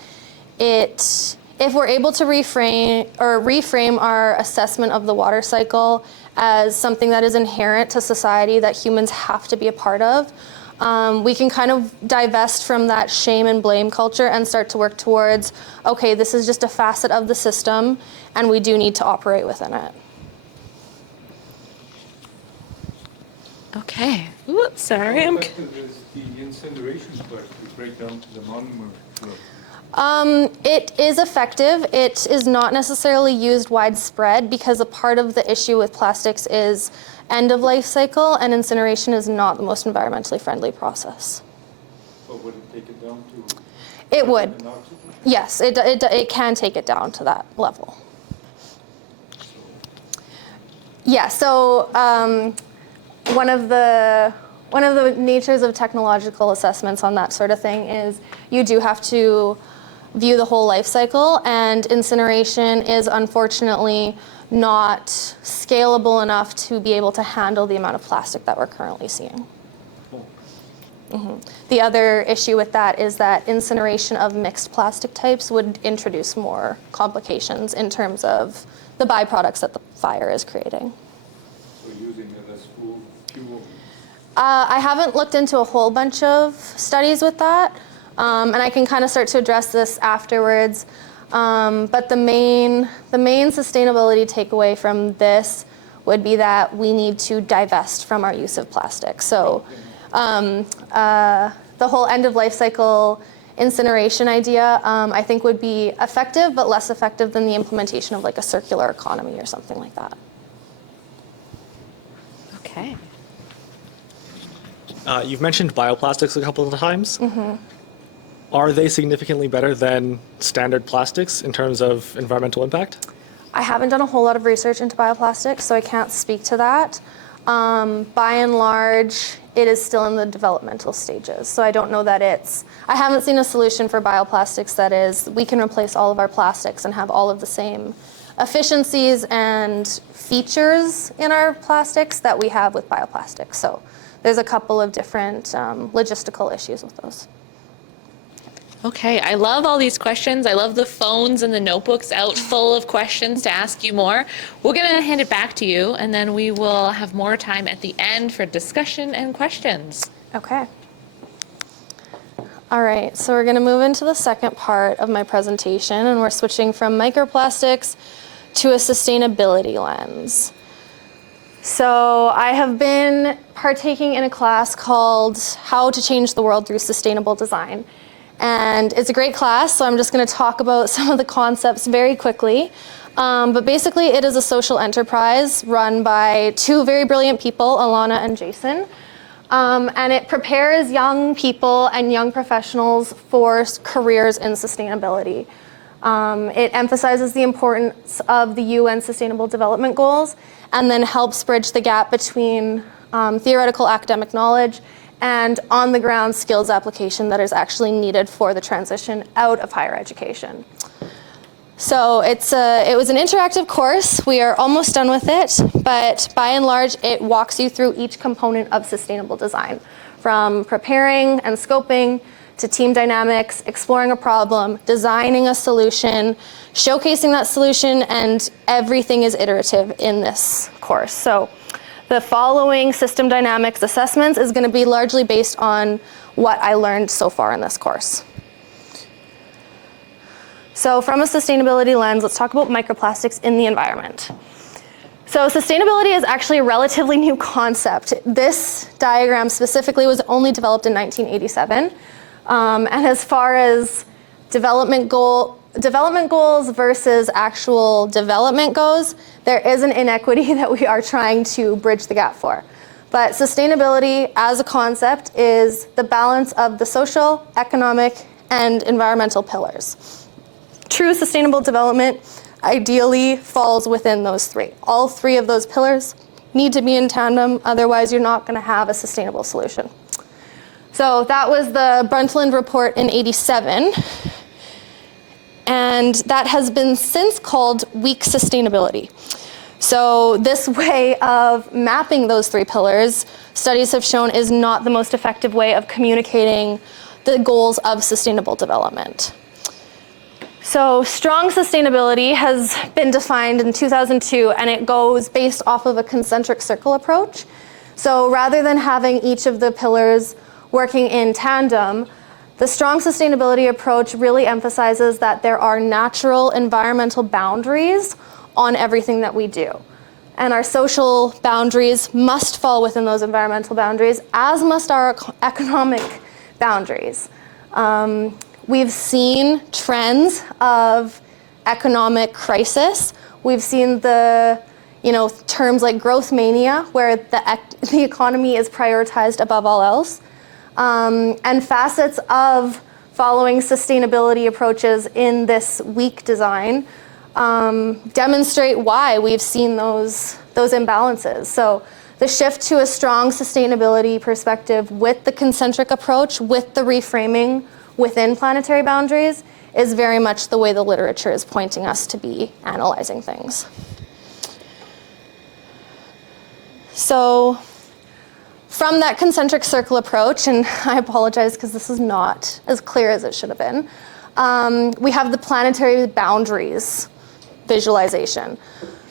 if we're able to reframe our assessment of the water cycle as something that is inherent to society that humans have to be a part of, we can kind of divest from that shame and blame culture and start to work towards, okay, this is just a facet of the system and we do need to operate within it. Okay. Ooh, sorry, How effective is the incineration part to break down to the monomer flow? It is effective. It is not necessarily used widespread because a part of the issue with plastics is end of life cycle, and incineration is not the most environmentally friendly process. But would it take it down to? It would. an oxygen? Yes, it can take it down to that level. Yeah, so one of the natures of technological assessments on that sort of thing is you do have to view the whole life cycle, and incineration is unfortunately not scalable enough to be able to handle the amount of plastic that we're currently seeing. The other issue with that is that incineration of mixed plastic types would introduce more complications in terms of the byproducts that the fire is creating. So using it as fuel? I haven't looked into a whole bunch of studies with that, and I can kind of start to address this afterwards. But the main sustainability takeaway from this would be that we need to divest from our use of plastic. So the whole end of life cycle incineration idea, I think would be effective, but less effective than the implementation of like a circular economy or something like that. Okay. You've mentioned bioplastics a couple of times. Are they significantly better than standard plastics in terms of environmental impact? I haven't done a whole lot of research into bioplastics, so I can't speak to that. By and large, it is still in the developmental stages. So I don't know that I haven't seen a solution for bioplastics that is, we can replace all of our plastics and have all of the same efficiencies and features in our plastics that we have with bioplastics. So there's a couple of different logistical issues with those. Okay, I love all these questions. I love the phones and the notebooks out full of questions to ask you more. We're gonna hand it back to you, and then we will have more time at the end for discussion and questions. Okay. All right, so we're gonna move into the second part of my presentation, and we're switching from microplastics to a sustainability lens. So I have been partaking in a class called How to Change the World Through Sustainable Design. And it's a great class, so I'm just going to talk about some of the concepts very quickly. But basically, it is a social enterprise run by two very brilliant people, Alana and Jason. And it prepares young people and young professionals for careers in sustainability. It emphasizes the importance of the UN Sustainable Development Goals and then helps bridge the gap between theoretical academic knowledge and on-the-ground skills application that is actually needed for the transition out of higher education. So it was an interactive course. We are almost done with it, but by and large, it walks you through each component of sustainable design, from preparing and scoping to team dynamics, exploring a problem, designing a solution, showcasing that solution, and everything is iterative in this course. So the following system dynamics assessments is going to be largely based on what I learned so far in this course. So from a sustainability lens, let's talk about microplastics in the environment. So sustainability is actually a relatively new concept. This diagram specifically was only developed in 1987. And as far as development goals versus actual development goes, there is an inequity that we are trying to bridge the gap for. But sustainability as a concept is the balance of the social, economic, and environmental pillars. True sustainable development ideally falls within those three. All three of those pillars need to be in tandem, otherwise you're not going to have a sustainable solution. So that was the Brundtland report in '87. And that has been since called weak sustainability. So this way of mapping those three pillars, studies have shown is not the most effective way of communicating the goals of sustainable development. So strong sustainability has been defined in 2002, and it goes based off of a concentric circle approach. So rather than having each of the pillars working in tandem, the strong sustainability approach really emphasizes that there are natural environmental boundaries on everything that we do. And our social boundaries must fall within those environmental boundaries, as must our economic boundaries. We've seen trends of economic crisis. We've seen terms like growth mania, where the economy is prioritized above all else. And facets of following sustainability approaches in this weak design demonstrate why we've seen those imbalances. So the shift to a strong sustainability perspective with the concentric approach, with the reframing within planetary boundaries, is very much the way the literature is pointing us to be analyzing things. So from that concentric circle approach, and I apologize because this is not as clear as it should have been, we have the planetary boundaries visualization.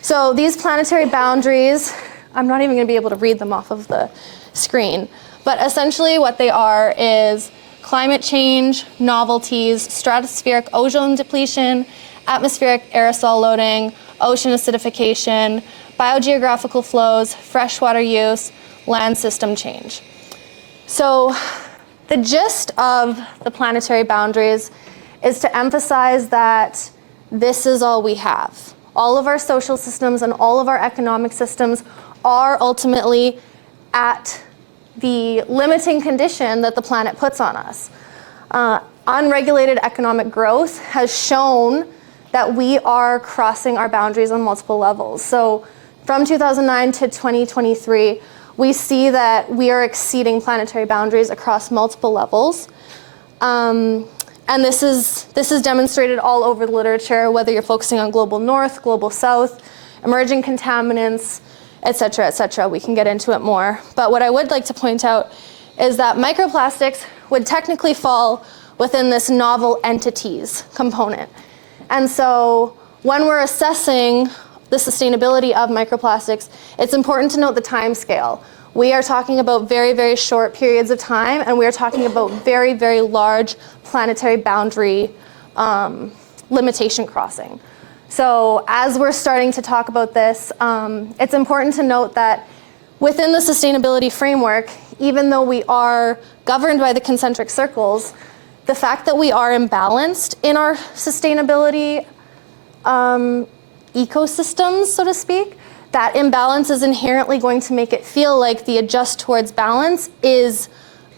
So these planetary boundaries, I'm not even going to be able to read them off of the screen, but essentially what they are is climate change, novelties, stratospheric ozone depletion, atmospheric aerosol loading, ocean acidification, biogeographical flows, freshwater use, land system change. So the gist of the planetary boundaries is to emphasize that this is all we have. All of our social systems and all of our economic systems are ultimately at the limiting condition that the planet puts on us. Unregulated economic growth has shown that we are crossing our boundaries on multiple levels. So from 2009 to 2023, we see that we are exceeding planetary boundaries across multiple levels. And this is demonstrated all over the literature, whether you're focusing on global north, global south, emerging contaminants, et cetera, we can get into it more. But what I would like to point out is that microplastics would technically fall within this novel entities component. And so when we're assessing the sustainability of microplastics, it's important to note the time scale. We are talking about very, very short periods of time, and we are talking about very, very large planetary boundary limitation crossing. So as we're starting to talk about this, it's important to note that within the sustainability framework, even though we are governed by the concentric circles, the fact that we are imbalanced in our sustainability ecosystems, so to speak, that imbalance is inherently going to make it feel like the adjust towards balance is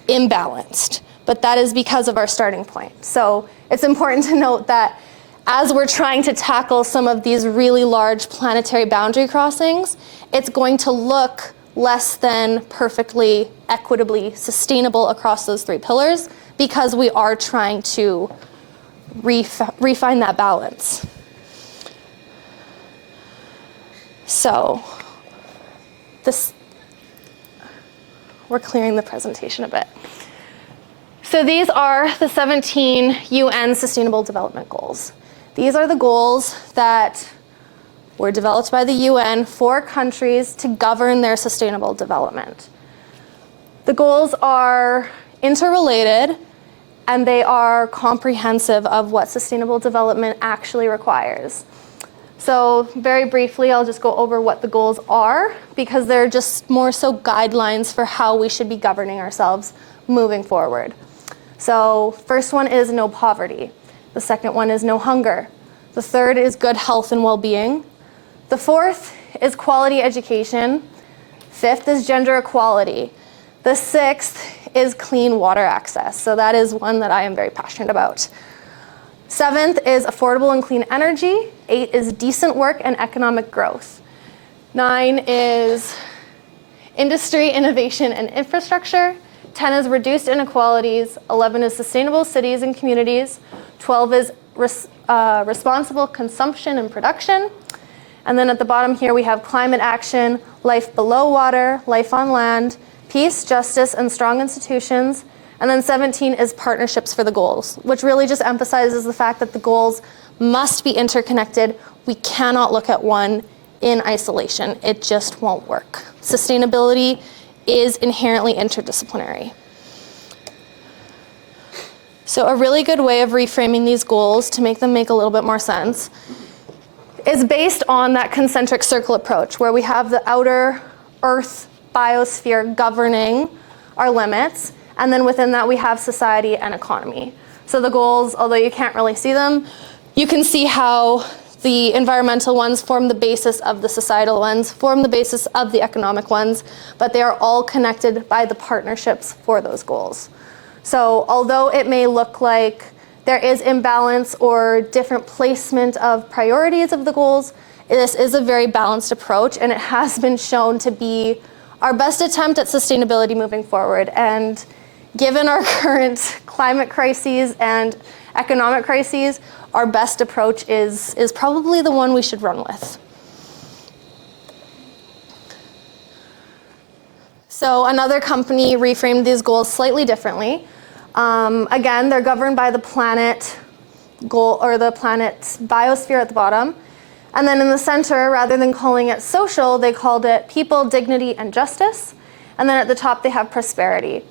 imbalanced. But that is because of our starting point. So it's important to note that as we're trying to tackle some of these really large planetary boundary crossings, it's going to look less than perfectly, equitably sustainable across those three pillars because we are trying to refine that balance. So we're clearing the presentation a bit. So these are the 17 UN Sustainable Development Goals. These are the goals that were developed by the UN for countries to govern their sustainable development. The goals are interrelated and they are comprehensive of what sustainable development actually requires. So very briefly, I'll just go over what the goals are because they're just more so guidelines for how we should be governing ourselves moving forward. So first one is no poverty. The second one is no hunger. The third is good health and well-being. The fourth is quality education. Fifth is gender equality. The sixth is clean water access. So that is one that I am very passionate about. Seventh is affordable and clean energy. 8 is decent work and economic growth. 9 is industry, innovation, and infrastructure. 10 is reduced inequalities. 11 is sustainable cities and communities. 12 is responsible consumption and production. And then at the bottom here, we have climate action, life below water, life on land, peace, justice, and strong institutions. And then 17 is partnerships for the goals, which really just emphasizes the fact that the goals must be interconnected. We cannot look at one in isolation. It just won't work. Sustainability is inherently interdisciplinary. So a really good way of reframing these goals to make them make a little bit more sense is based on that concentric circle approach, where we have the outer Earth biosphere governing our limits, and then within that we have society and economy. So the goals, although you can't really see them, you can see how the environmental ones form the basis of the societal ones, form the basis of the economic ones, but they are all connected by the partnerships for those goals. So although it may look like there is imbalance or different placement of priorities of the goals, this is a very balanced approach, and it has been shown to be our best attempt at sustainability moving forward. And given our current climate crises and economic crises, our best approach is probably the one we should run with. So another company reframed these goals slightly differently. Again, they're governed by the planet goal, or the planet's biosphere at the bottom. And then in the center, rather than calling it social, they called it people, dignity, and justice. And then at the top, they have prosperity.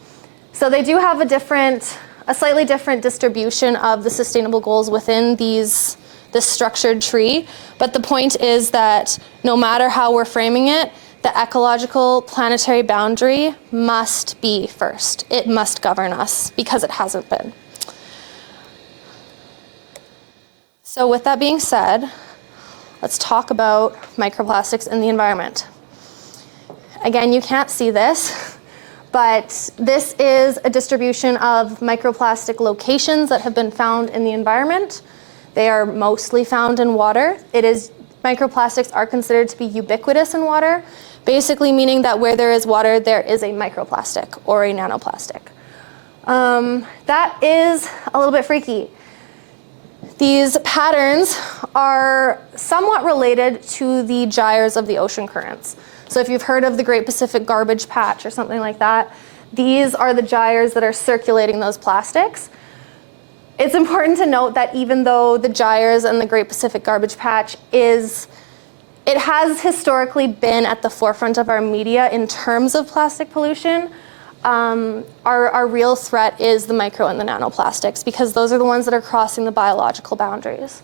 So they do have a slightly different distribution of the sustainable goals within this structured tree. But the point is that no matter how we're framing it, the ecological planetary boundary must be first. It must govern us because it hasn't been. So with that being said, let's talk about microplastics in the environment. Again, you can't see this, but this is a distribution of microplastic locations that have been found in the environment. They are mostly found in water. Microplastics are considered to be ubiquitous in water basically meaning that where there is water, there is a microplastic or a nanoplastic. That is a little bit freaky. These patterns are somewhat related to the gyres of the ocean currents. So if you've heard of the Great Pacific Garbage Patch or something like that, these are the gyres that are circulating those plastics. It's important to note that even though the gyres and the Great Pacific Garbage Patch it has historically been at the forefront of our media in terms of plastic pollution, our real threat is the micro and the nanoplastics, because those are the ones that are crossing the biological boundaries.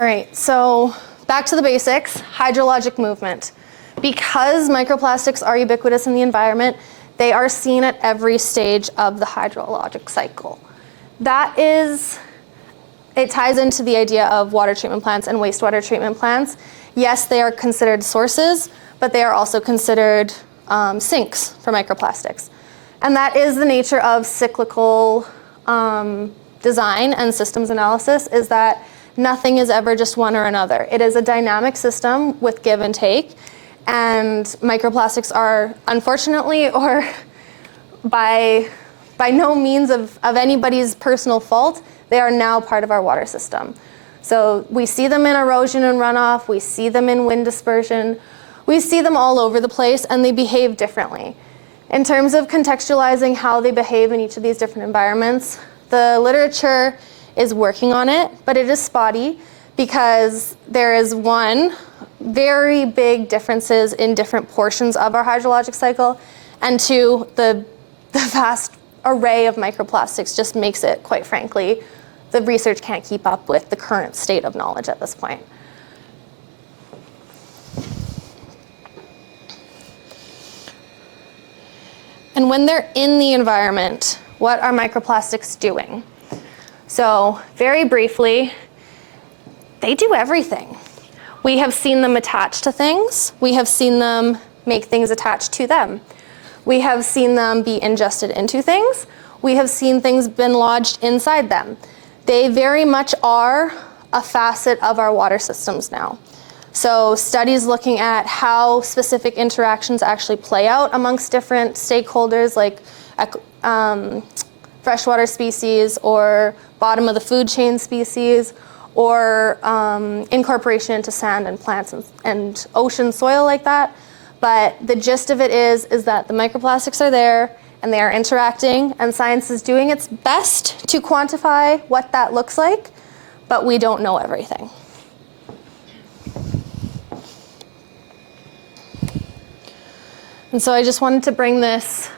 All right, so back to the basics, hydrologic movement. Because microplastics are ubiquitous in the environment, they are seen at every stage of the hydrologic cycle. It ties into the idea of water treatment plants and wastewater treatment plants. Yes, they are considered sources, but they are also considered sinks for microplastics. And that is the nature of cyclical design and systems analysis, is that nothing is ever just one or another. It is a dynamic system with give and take. And microplastics are, unfortunately, or by no means of anybody's personal fault, they are now part of our water system. So we see them in erosion and runoff, we see them in wind dispersion, we see them all over the place, and they behave differently. In terms of contextualizing how they behave in each of these different environments, the literature is working on it, but it is spotty because there is one, very big differences in different portions of our hydrologic cycle, and two, the vast array of microplastics just makes it, quite frankly, the research can't keep up with the current state of knowledge at this point. And when they're in the environment, what are microplastics doing? So very briefly, they do everything. We have seen them attach to things. We have seen them make things attached to them. We have seen them be ingested into things. We have seen things been lodged inside them. They very much are a facet of our water systems now. So studies looking at how specific interactions actually play out amongst different stakeholders, like freshwater species or bottom of the food chain species, or incorporation into sand and plants and ocean soil like that. But the gist of it is that the microplastics are there and they are interacting, and science is doing its best to quantify what that looks like, but we don't know everything. And so I just wanted to bring this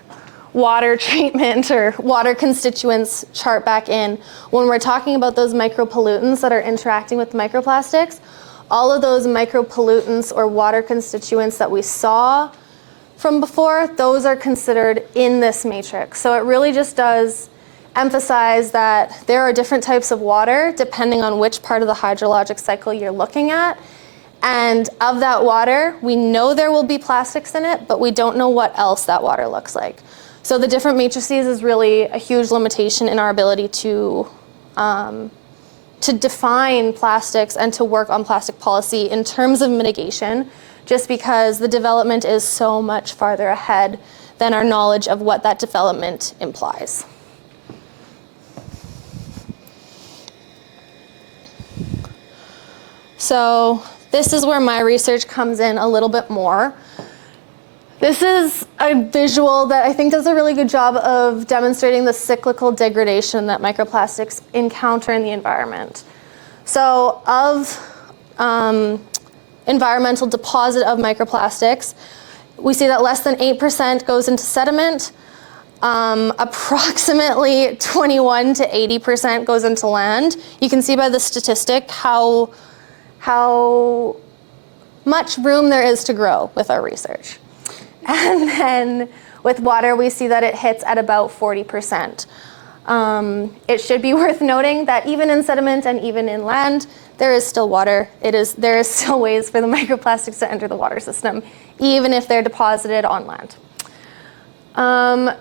water treatment or water constituents chart back in. When we're talking about those micropollutants that are interacting with the microplastics, all of those micropollutants or water constituents that we saw from before, those are considered in this matrix. So it really just does emphasize that there are different types of water depending on which part of the hydrologic cycle you're looking at. And of that water, we know there will be plastics in it, but we don't know what else that water looks like. So the different matrices is really a huge limitation in our ability to define plastics and to work on plastic policy in terms of mitigation, just because the development is so much farther ahead than our knowledge of what that development implies. So this is where my research comes in a little bit more. This is a visual that I think does a really good job of demonstrating the cyclical degradation that microplastics encounter in the environment. So of environmental deposit of microplastics, we see that less than 8% goes into sediment, approximately 21 to 80% goes into land. You can see by the statistic how much room there is to grow with our research. And then with water, we see that it hits at about 40%. It should be worth noting that even in sediment and even in land, there is still water. There is still ways for the microplastics to enter the water system, even if they're deposited on land.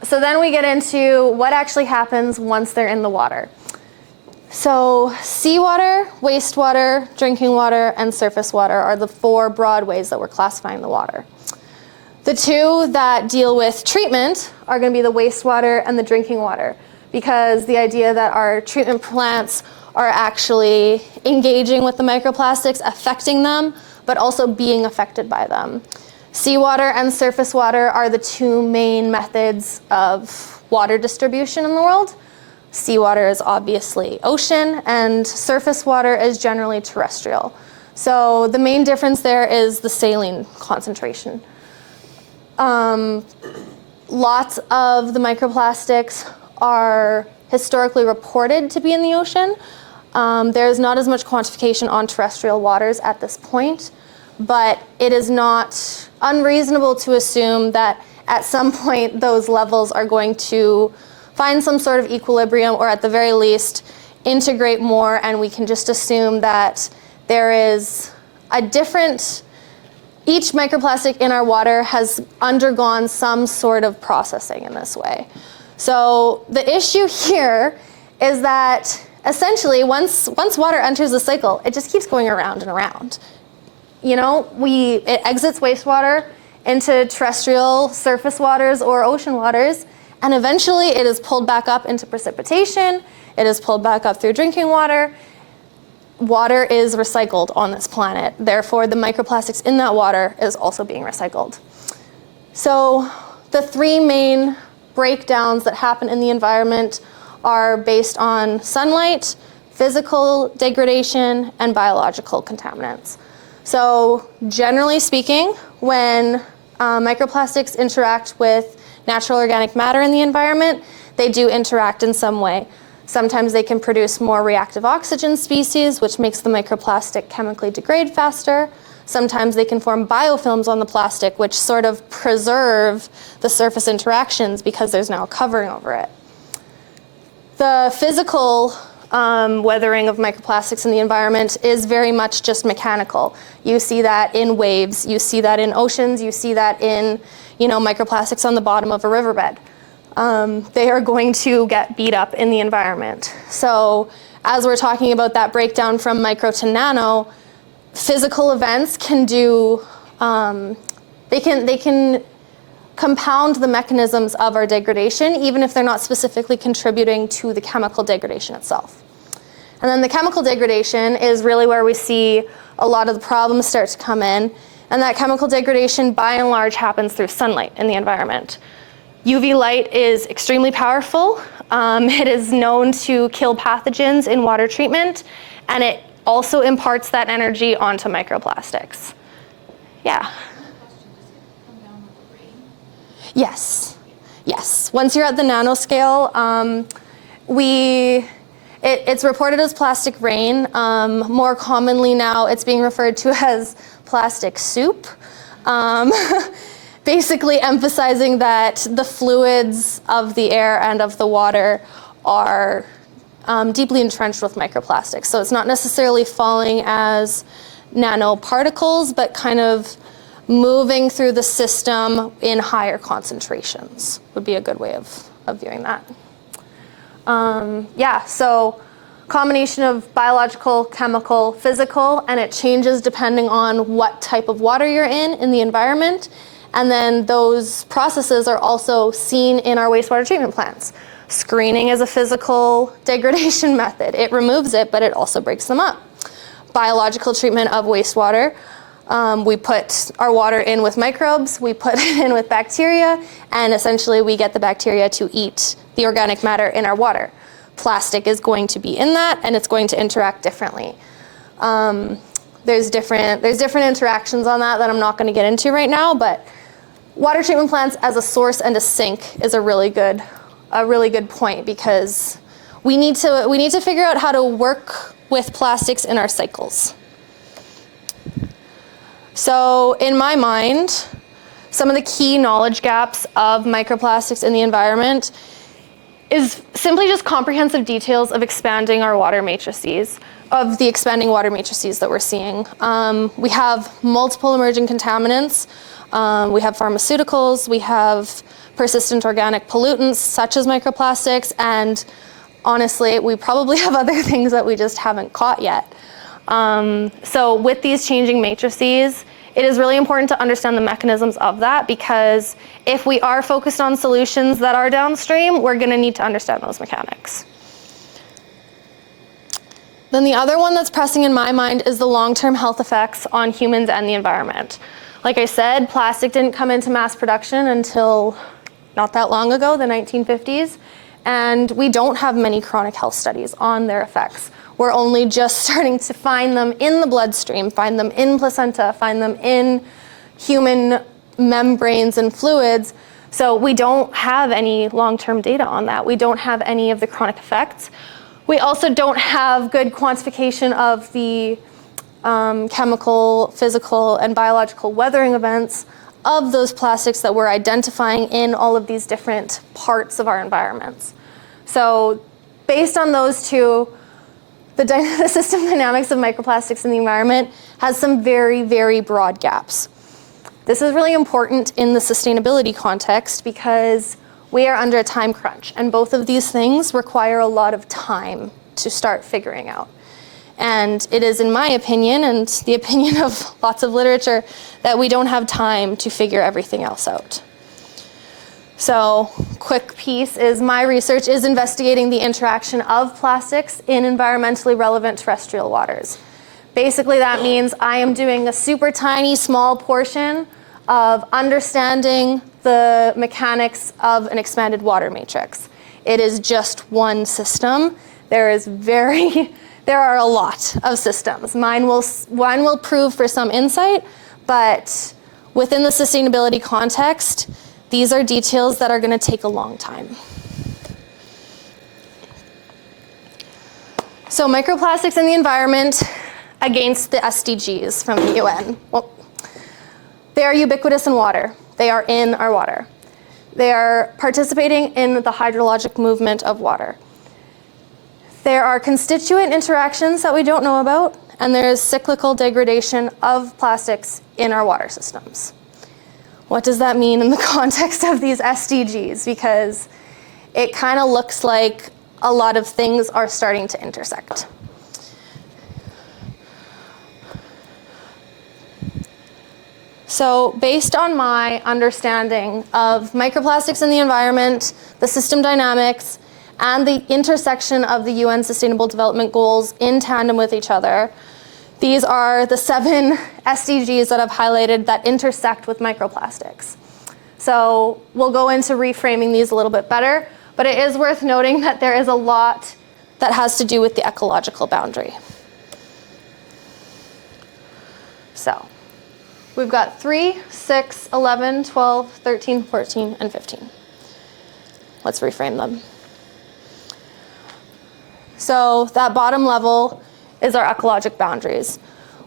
So then we get into what actually happens once they're in the water. So seawater, wastewater, drinking water, and surface water are the 4 broad ways that we're classifying the water. The 2 that deal with treatment are going to be the wastewater and the drinking water, because the idea that our treatment plants are actually engaging with the microplastics, affecting them, but also being affected by them. Seawater and surface water are the 2 main methods of water distribution in the world. Seawater is obviously ocean, and surface water is generally terrestrial. So the main difference there is the saline concentration. Lots of the microplastics are historically reported to be in the ocean. There's not as much quantification on terrestrial waters at this point, but it is not unreasonable to assume that at some point those levels are going to find some sort of equilibrium, or at the very least integrate more, and we can just assume that there is a different, each microplastic in our water has undergone some sort of processing in this way. So the issue here is that essentially once water enters the cycle, it just keeps going around and around. You know, it exits wastewater into terrestrial surface waters or ocean waters, and eventually it is pulled back up into precipitation, it is pulled back up through drinking water. Water is recycled on this planet. Therefore, the microplastics in that water is also being recycled. So the 3 main breakdowns that happen in the environment are based on sunlight, physical degradation, and biological contaminants. So generally speaking, when microplastics interact with natural organic matter in the environment, they do interact in some way. Sometimes they can produce more reactive oxygen species, which makes the microplastic chemically degrade faster. Sometimes they can form biofilms on the plastic, which sort of preserve the surface interactions because there's now a covering over it. The physical weathering of microplastics in the environment is very much just mechanical. You see that in waves, you see that in oceans, you see that in, microplastics on the bottom of a riverbed. They are going to get beat up in the environment. So as we're talking about that breakdown from micro to nano, physical events can do, they can compound the mechanisms of our degradation, even if they're not specifically contributing to the chemical degradation itself. And then the chemical degradation is really where we see a lot of the problems start to come in. And that chemical degradation, by and large, happens through sunlight in the environment. UV light is extremely powerful. It is known to kill pathogens in water treatment, and it also imparts that energy onto microplastics. Yeah. Yes. Once you're at the nanoscale, it's reported as plastic rain. More commonly now, it's being referred to as plastic soup. Basically emphasizing that the fluids of the air and of the water are deeply entrenched with microplastics. So it's not necessarily falling as nanoparticles, but kind of moving through the system in higher concentrations would be a good way of viewing that. So combination of biological, chemical, physical, and it changes depending on what type of water you're in the environment. And then those processes are also seen in our wastewater treatment plants. Screening is a physical degradation method. It removes it, but it also breaks them up. Biological treatment of wastewater. We put our water in with microbes, we put it in with bacteria, and essentially we get the bacteria to eat the organic matter in our water. Plastic is going to be in that, and it's going to interact differently. There's different interactions on that I'm not going to get into right now, but water treatment plants as a source and a sink is a really good point, because we need to figure out how to work with plastics in our cycles. So in my mind, some of the key knowledge gaps of microplastics in the environment is simply just comprehensive details of expanding our water matrices, of the expanding water matrices that we're seeing. We have multiple emerging contaminants. We have pharmaceuticals, we have persistent organic pollutants such as microplastics, and honestly, we probably have other things that we just haven't caught yet. So with these changing matrices, it is really important to understand the mechanisms of that, because if we are focused on solutions that are downstream, we're going to need to understand those mechanics. Then the other one that's pressing in my mind is the long-term health effects on humans and the environment. Like I said, plastic didn't come into mass production until not that long ago, the 1950s, and we don't have many chronic health studies on their effects. We're only just starting to find them in the bloodstream, find them in placenta, find them in human membranes and fluids. So we don't have any long-term data on that. We don't have any of the chronic effects. We also don't have good quantification of the chemical, physical, and biological weathering events of those plastics that we're identifying in all of these different parts of our environments. So based on those two, the system dynamics of microplastics in the environment has some very, very broad gaps. This is really important in the sustainability context because we are under a time crunch, and both of these things require a lot of time to start figuring out. And it is, in my opinion, and the opinion of lots of literature, that we don't have time to figure everything else out. So, quick piece is my research is investigating the interaction of plastics in environmentally relevant terrestrial waters. Basically, that means I am doing a super tiny, small portion of understanding the mechanics of an expanded water matrix. It is just one system. There are a lot of systems. One will prove for some insight, but within the sustainability context, these are details that are going to take a long time. So microplastics in the environment against the SDGs from the UN. Well, they are ubiquitous in water. They are in our water. They are participating in the hydrologic movement of water. There are constituent interactions that we don't know about, and there is cyclical degradation of plastics in our water systems. What does that mean in the context of these SDGs? Because it kind of looks like a lot of things are starting to intersect. So based on my understanding of microplastics in the environment, the system dynamics, and the intersection of the UN Sustainable Development Goals in tandem with each other, these are the 7 SDGs that I've highlighted that intersect with microplastics. So we'll go into reframing these a little bit better, but it is worth noting that there is a lot that has to do with the ecological boundary. So we've got 3, 6, 11, 12, 13, 14, and 15. Let's reframe them. So that bottom level is our ecologic boundaries.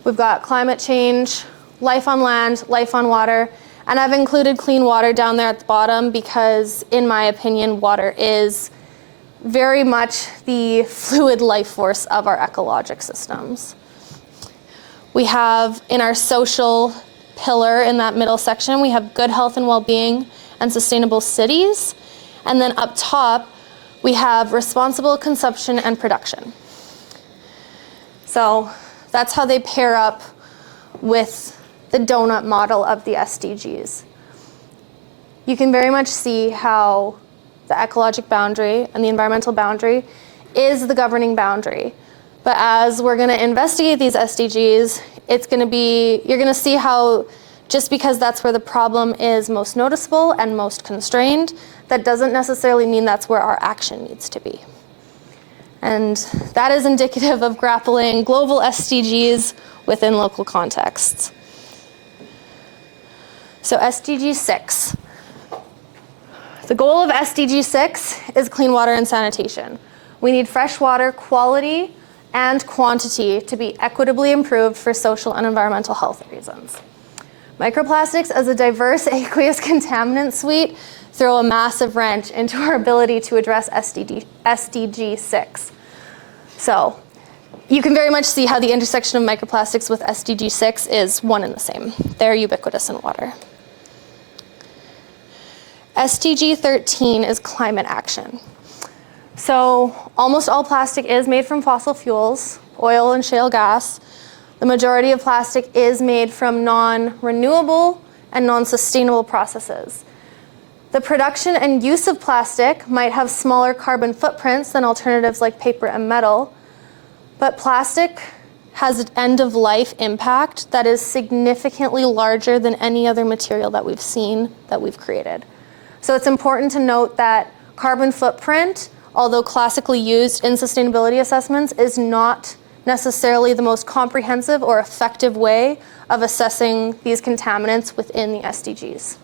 We've got climate change, life on land, life on water, and I've included clean water down there at the bottom because, in my opinion, water is very much the fluid life force of our ecologic systems. We have, in our social pillar in that middle section, we have good health and well-being and sustainable cities. And then up top, we have responsible consumption and production. So that's how they pair up with the donut model of the SDGs. You can very much see how the ecologic boundary and the environmental boundary is the governing boundary. But as we're going to investigate these SDGs, you're going to see how just because that's where the problem is most noticeable and most constrained, that doesn't necessarily mean that's where our action needs to be. And that is indicative of grappling global SDGs within local contexts. So SDG 6. The goal of SDG 6 is clean water and sanitation. We need fresh water quality and quantity to be equitably improved for social and environmental health reasons. Microplastics as a diverse aqueous contaminant suite throw a massive wrench into our ability to address SDG 6. So you can very much see how the intersection of microplastics with SDG 6 is one and the same. They're ubiquitous in water. SDG 13 is climate action. So almost all plastic is made from fossil fuels, oil and shale gas. The majority of plastic is made from non-renewable and non-sustainable processes. The production and use of plastic might have smaller carbon footprints than alternatives like paper and metal, but plastic has an end-of-life impact that is significantly larger than any other material that we've seen, that we've created. So it's important to note that carbon footprint, although classically used in sustainability assessments, is not necessarily the most comprehensive or effective way of assessing these contaminants within the SDGs.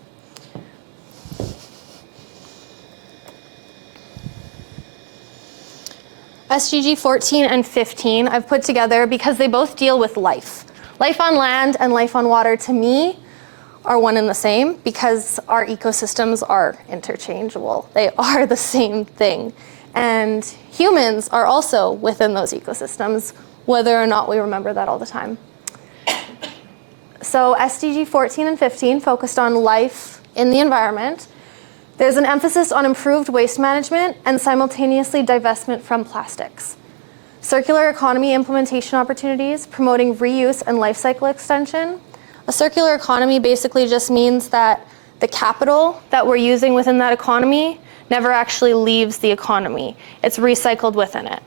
SDG 14 and 15 I've put together because they both deal with life. Life on land and life on water, to me, are one and the same because our ecosystems are interchangeable. They are the same thing. And humans are also within those ecosystems, whether or not we remember that all the time. So SDG 14 and 15 focused on life in the environment. There's an emphasis on improved waste management and simultaneously divestment from plastics. Circular economy implementation opportunities, promoting reuse and life cycle extension. A circular economy basically just means that the capital that we're using within that economy never actually leaves the economy. It's recycled within it.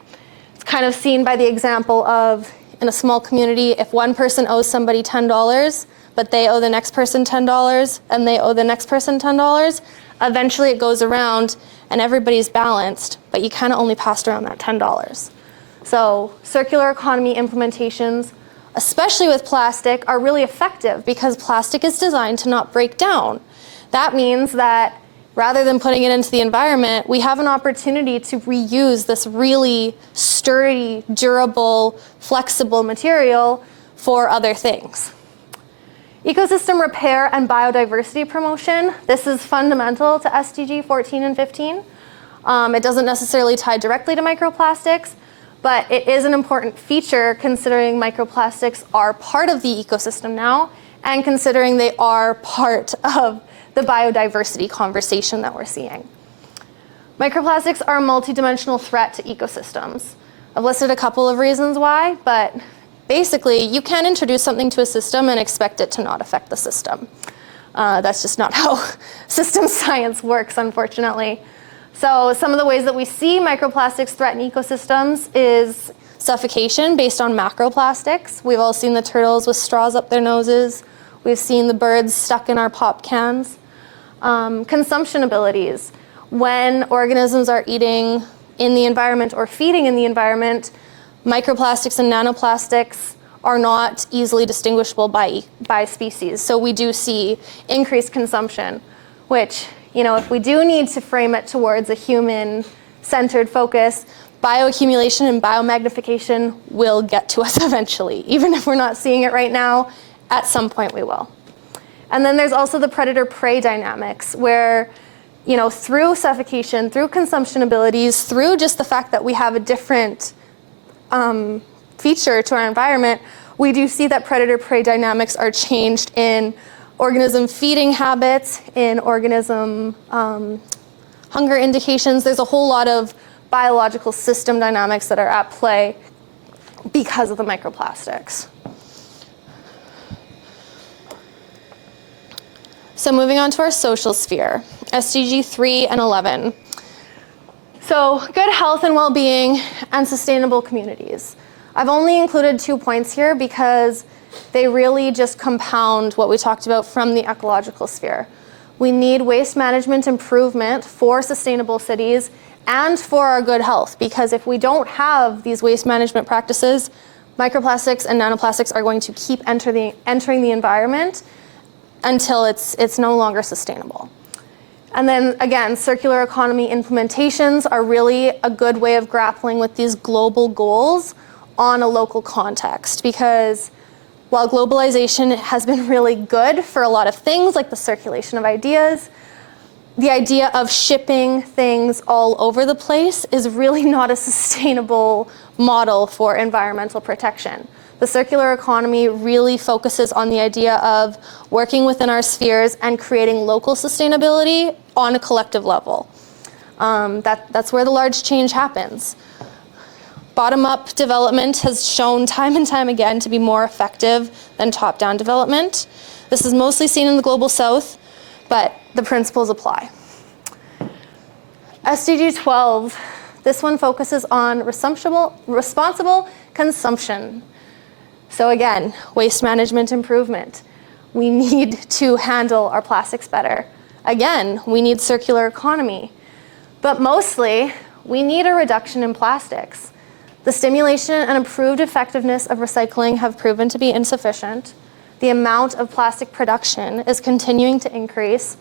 It's kind of seen by the example of, in a small community, if one person owes somebody $10, but they owe the next person $10, and they owe the next person $10, eventually it goes around and everybody's balanced, but you kind of only passed around that $10. So circular economy implementations, especially with plastic, are really effective because plastic is designed to not break down. That means that rather than putting it into the environment, we have an opportunity to reuse this really sturdy, durable, flexible material for other things. Ecosystem repair and biodiversity promotion. This is fundamental to SDG 14 and 15. It doesn't necessarily tie directly to microplastics, but it is an important feature considering microplastics are part of the ecosystem now and considering they are part of the biodiversity conversation that we're seeing. Microplastics are a multidimensional threat to ecosystems. I've listed a couple of reasons why, but basically, you can't introduce something to a system and expect it to not affect the system. That's just not how system science works, unfortunately. So some of the ways that we see microplastics threaten ecosystems is suffocation based on macroplastics. We've all seen the turtles with straws up their noses. We've seen the birds stuck in our pop cans. Consumption abilities. When organisms are eating in the environment or feeding in the environment, microplastics and nanoplastics are not easily distinguishable by species. So we do see increased consumption, which, if we do need to frame it towards a human-centered focus, bioaccumulation and biomagnification will get to us eventually. Even if we're not seeing it right now, at some point we will. And then there's also the predator-prey dynamics where, through suffocation, through consumption abilities, through just the fact that we have a different feature to our environment, we do see that predator-prey dynamics are changed in organism feeding habits, in organism hunger indications. There's a whole lot of biological system dynamics that are at play because of the microplastics. So moving on to our social sphere, SDG 3 and 11. So good health and well-being and sustainable communities. I've only included 2 points here because they really just compound what we talked about from the ecological sphere. We need waste management improvement for sustainable cities and for our good health, because if we don't have these waste management practices, microplastics and nanoplastics are going to keep entering the environment until it's no longer sustainable. And then again, circular economy implementations are really a good way of grappling with these global goals on a local context, because while globalization has been really good for a lot of things like the circulation of ideas, the idea of shipping things all over the place is really not a sustainable model for environmental protection. The circular economy really focuses on the idea of working within our spheres and creating local sustainability on a collective level. That's where the large change happens. Bottom-up development has shown time and time again to be more effective than top-down development. This is mostly seen in the Global South, but the principles apply. SDG 12, this one focuses on responsible consumption. So again, waste management improvement. We need to handle our plastics better. Again, we need circular economy. But mostly, we need a reduction in plastics. The stimulation and improved effectiveness of recycling have proven to be insufficient. The amount of plastic production is continuing to increase,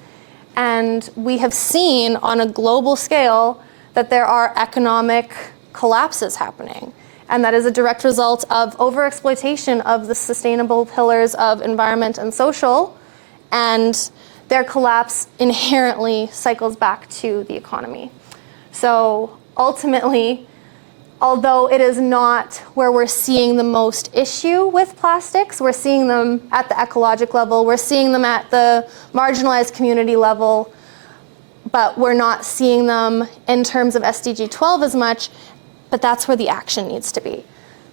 and we have seen on a global scale that there are economic collapses happening, and that is a direct result of overexploitation of the sustainable pillars of environment and social, and their collapse inherently cycles back to the economy. So ultimately, although it is not where we're seeing the most issue with plastics, we're seeing them at the ecologic level, we're seeing them at the marginalized community level, but we're not seeing them in terms of SDG 12 as much, but that's where the action needs to be.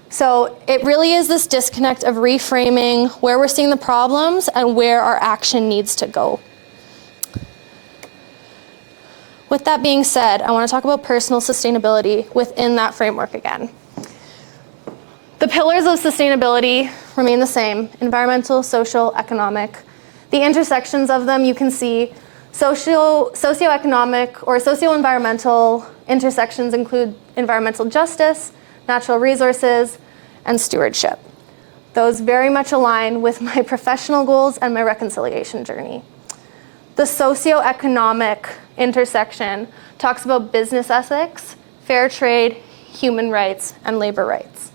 So it really is this disconnect of reframing where we're seeing the problems and where our action needs to go. With that being said, I want to talk about personal sustainability within that framework again. The pillars of sustainability remain the same: environmental, social, economic. The intersections of them, you can see socioeconomic or socio-environmental intersections include environmental justice, natural resources, and stewardship. Those very much align with my professional goals and my reconciliation journey. The socioeconomic intersection talks about business ethics, fair trade, human rights, and labor rights.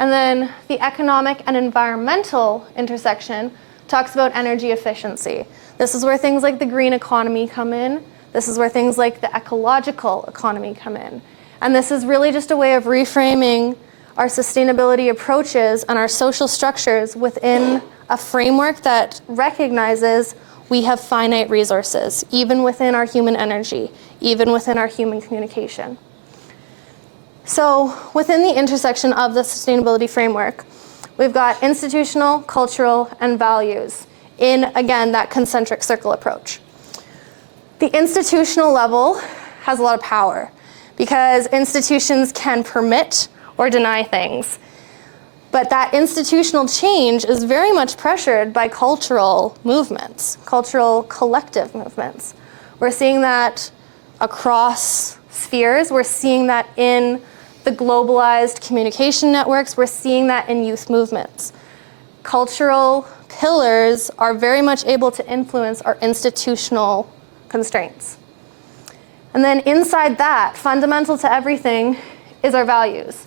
And then the economic and environmental intersection talks about energy efficiency. This is where things like the green economy come in. This is where things like the ecological economy come in. And this is really just a way of reframing our sustainability approaches and our social structures within a framework that recognizes we have finite resources, even within our human energy, even within our human communication. So within the intersection of the sustainability framework, we've got institutional, cultural, and values in, again, that concentric circle approach. The institutional level has a lot of power because institutions can permit or deny things. But that institutional change is very much pressured by cultural movements, cultural collective movements. We're seeing that across spheres. We're seeing that in the globalized communication networks. We're seeing that in youth movements. Cultural pillars are very much able to influence our institutional constraints. And then inside that, fundamental to everything, is our values.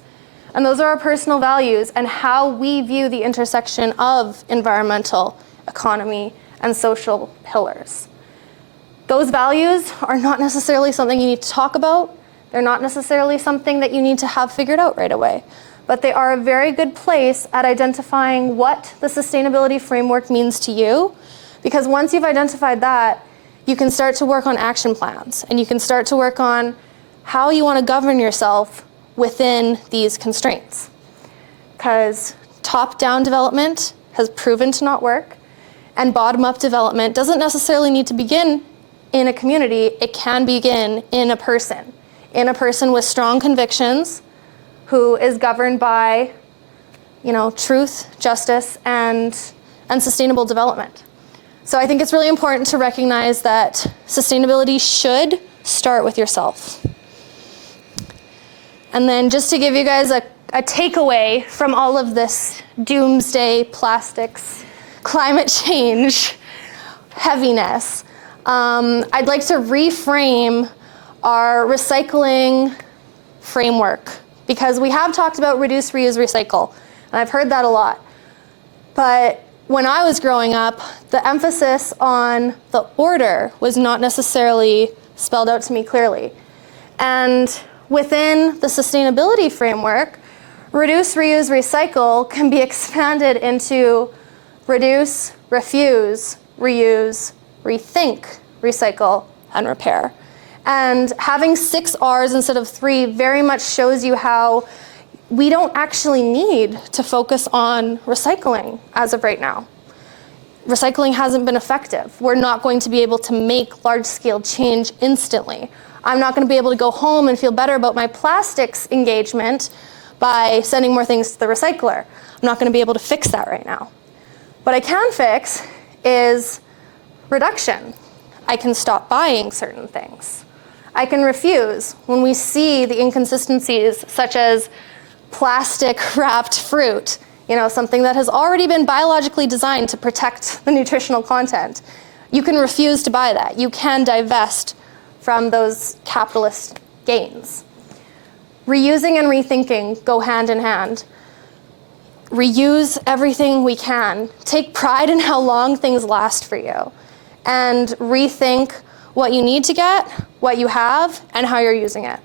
And those are our personal values and how we view the intersection of environmental, economy, and social pillars. Those values are not necessarily something you need to talk about. They're not necessarily something that you need to have figured out right away. But they are a very good place at identifying what the sustainability framework means to you. Because once you've identified that, you can start to work on action plans. And you can start to work on how you want to govern yourself within these constraints. Because top-down development has proven to not work, and bottom-up development doesn't necessarily need to begin in a community. It can begin in a person with strong convictions who is governed by, truth, justice, and sustainable development. So I think it's really important to recognize that sustainability should start with yourself. And then just to give you guys a takeaway from all of this doomsday plastics, climate change heaviness, I'd like to reframe our recycling framework, because we have talked about reduce, reuse, recycle, and I've heard that a lot. But when I was growing up, the emphasis on the order was not necessarily spelled out to me clearly. And within the sustainability framework, reduce, reuse, recycle can be expanded into reduce, refuse, reuse, rethink, recycle, and repair. And having 6 R's instead of 3 very much shows you how we don't actually need to focus on recycling as of right now. Recycling hasn't been effective. We're not going to be able to make large-scale change instantly. I'm not going to be able to go home and feel better about my plastics engagement by sending more things to the recycler. I'm not going to be able to fix that right now. What I can fix is reduction. I can stop buying certain things. I can refuse when we see the inconsistencies, such as plastic-wrapped fruit, something that has already been biologically designed to protect the nutritional content. You can refuse to buy that. You can divest from those capitalist gains. Reusing and rethinking go hand in hand. Reuse everything we can. Take pride in how long things last for you. And rethink what you need to get, what you have, and how you're using it.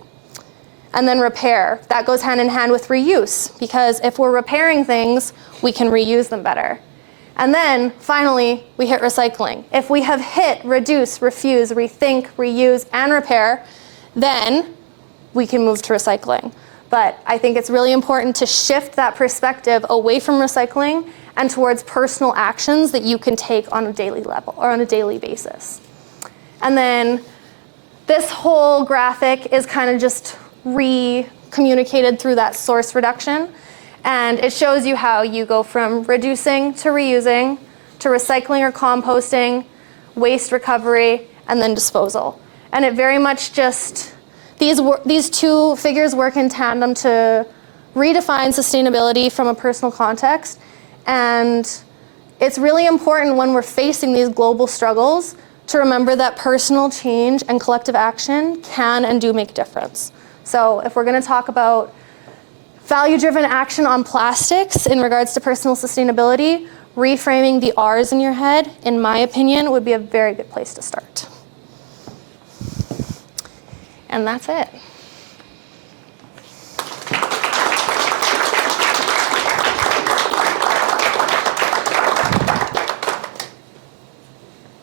And then repair. That goes hand in hand with reuse, because if we're repairing things, we can reuse them better. And then, finally, we hit recycling. If we have hit reduce, refuse, rethink, reuse, and repair, then we can move to recycling. But I think it's really important to shift that perspective away from recycling and towards personal actions that you can take on a daily level or on a daily basis. And then this whole graphic is kind of just re-communicated through that source reduction. And it shows you how you go from reducing to reusing, to recycling or composting, waste recovery, and then disposal. And it very much just, these two figures work in tandem to redefine sustainability from a personal context. And it's really important when we're facing these global struggles to remember that personal change and collective action can and do make a difference. So if we're going to talk about value-driven action on plastics in regards to personal sustainability, reframing the R's in your head, in my opinion, would be a very good place to start. And that's it.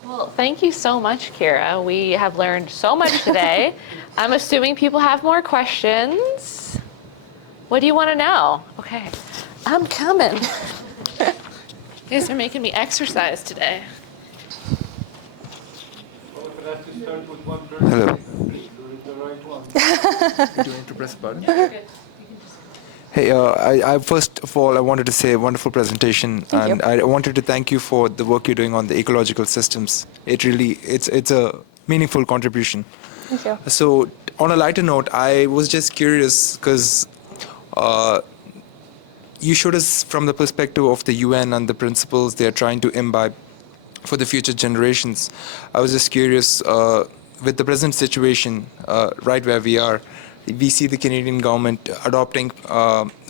Well, thank you so much, Kiera. We have learned so much today. I'm assuming people have more questions. What do you want to know? Okay, I'm coming. You guys are making me exercise today. Hello. Do you need to press the button? Hey, I first of all, I wanted to say wonderful presentation, and I wanted to thank you for the work you're doing on the ecological systems. It's a meaningful contribution. Thank you. So, on a lighter note, I was just curious because you showed us from the perspective of the UN and the principles they are trying to imbibe for the future generations. I was just curious, with the present situation, right where we are, we see the Canadian government adopting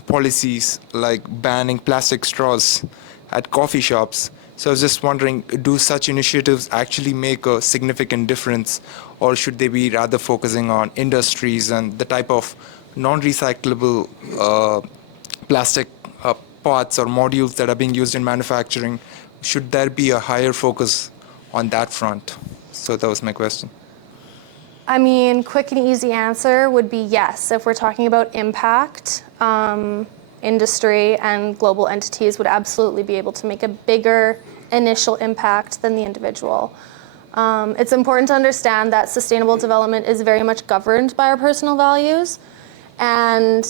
policies like banning plastic straws at coffee shops. So I was just wondering, do such initiatives actually make a significant difference, or should they be rather focusing on industries and the type of non-recyclable plastic parts or modules that are being used in manufacturing? Should there be a higher focus on that front? So that was my question. I mean, quick and easy answer would be yes. If we're talking about impact, industry and global entities would absolutely be able to make a bigger initial impact than the individual. It's important to understand that sustainable development is very much governed by our personal values. And,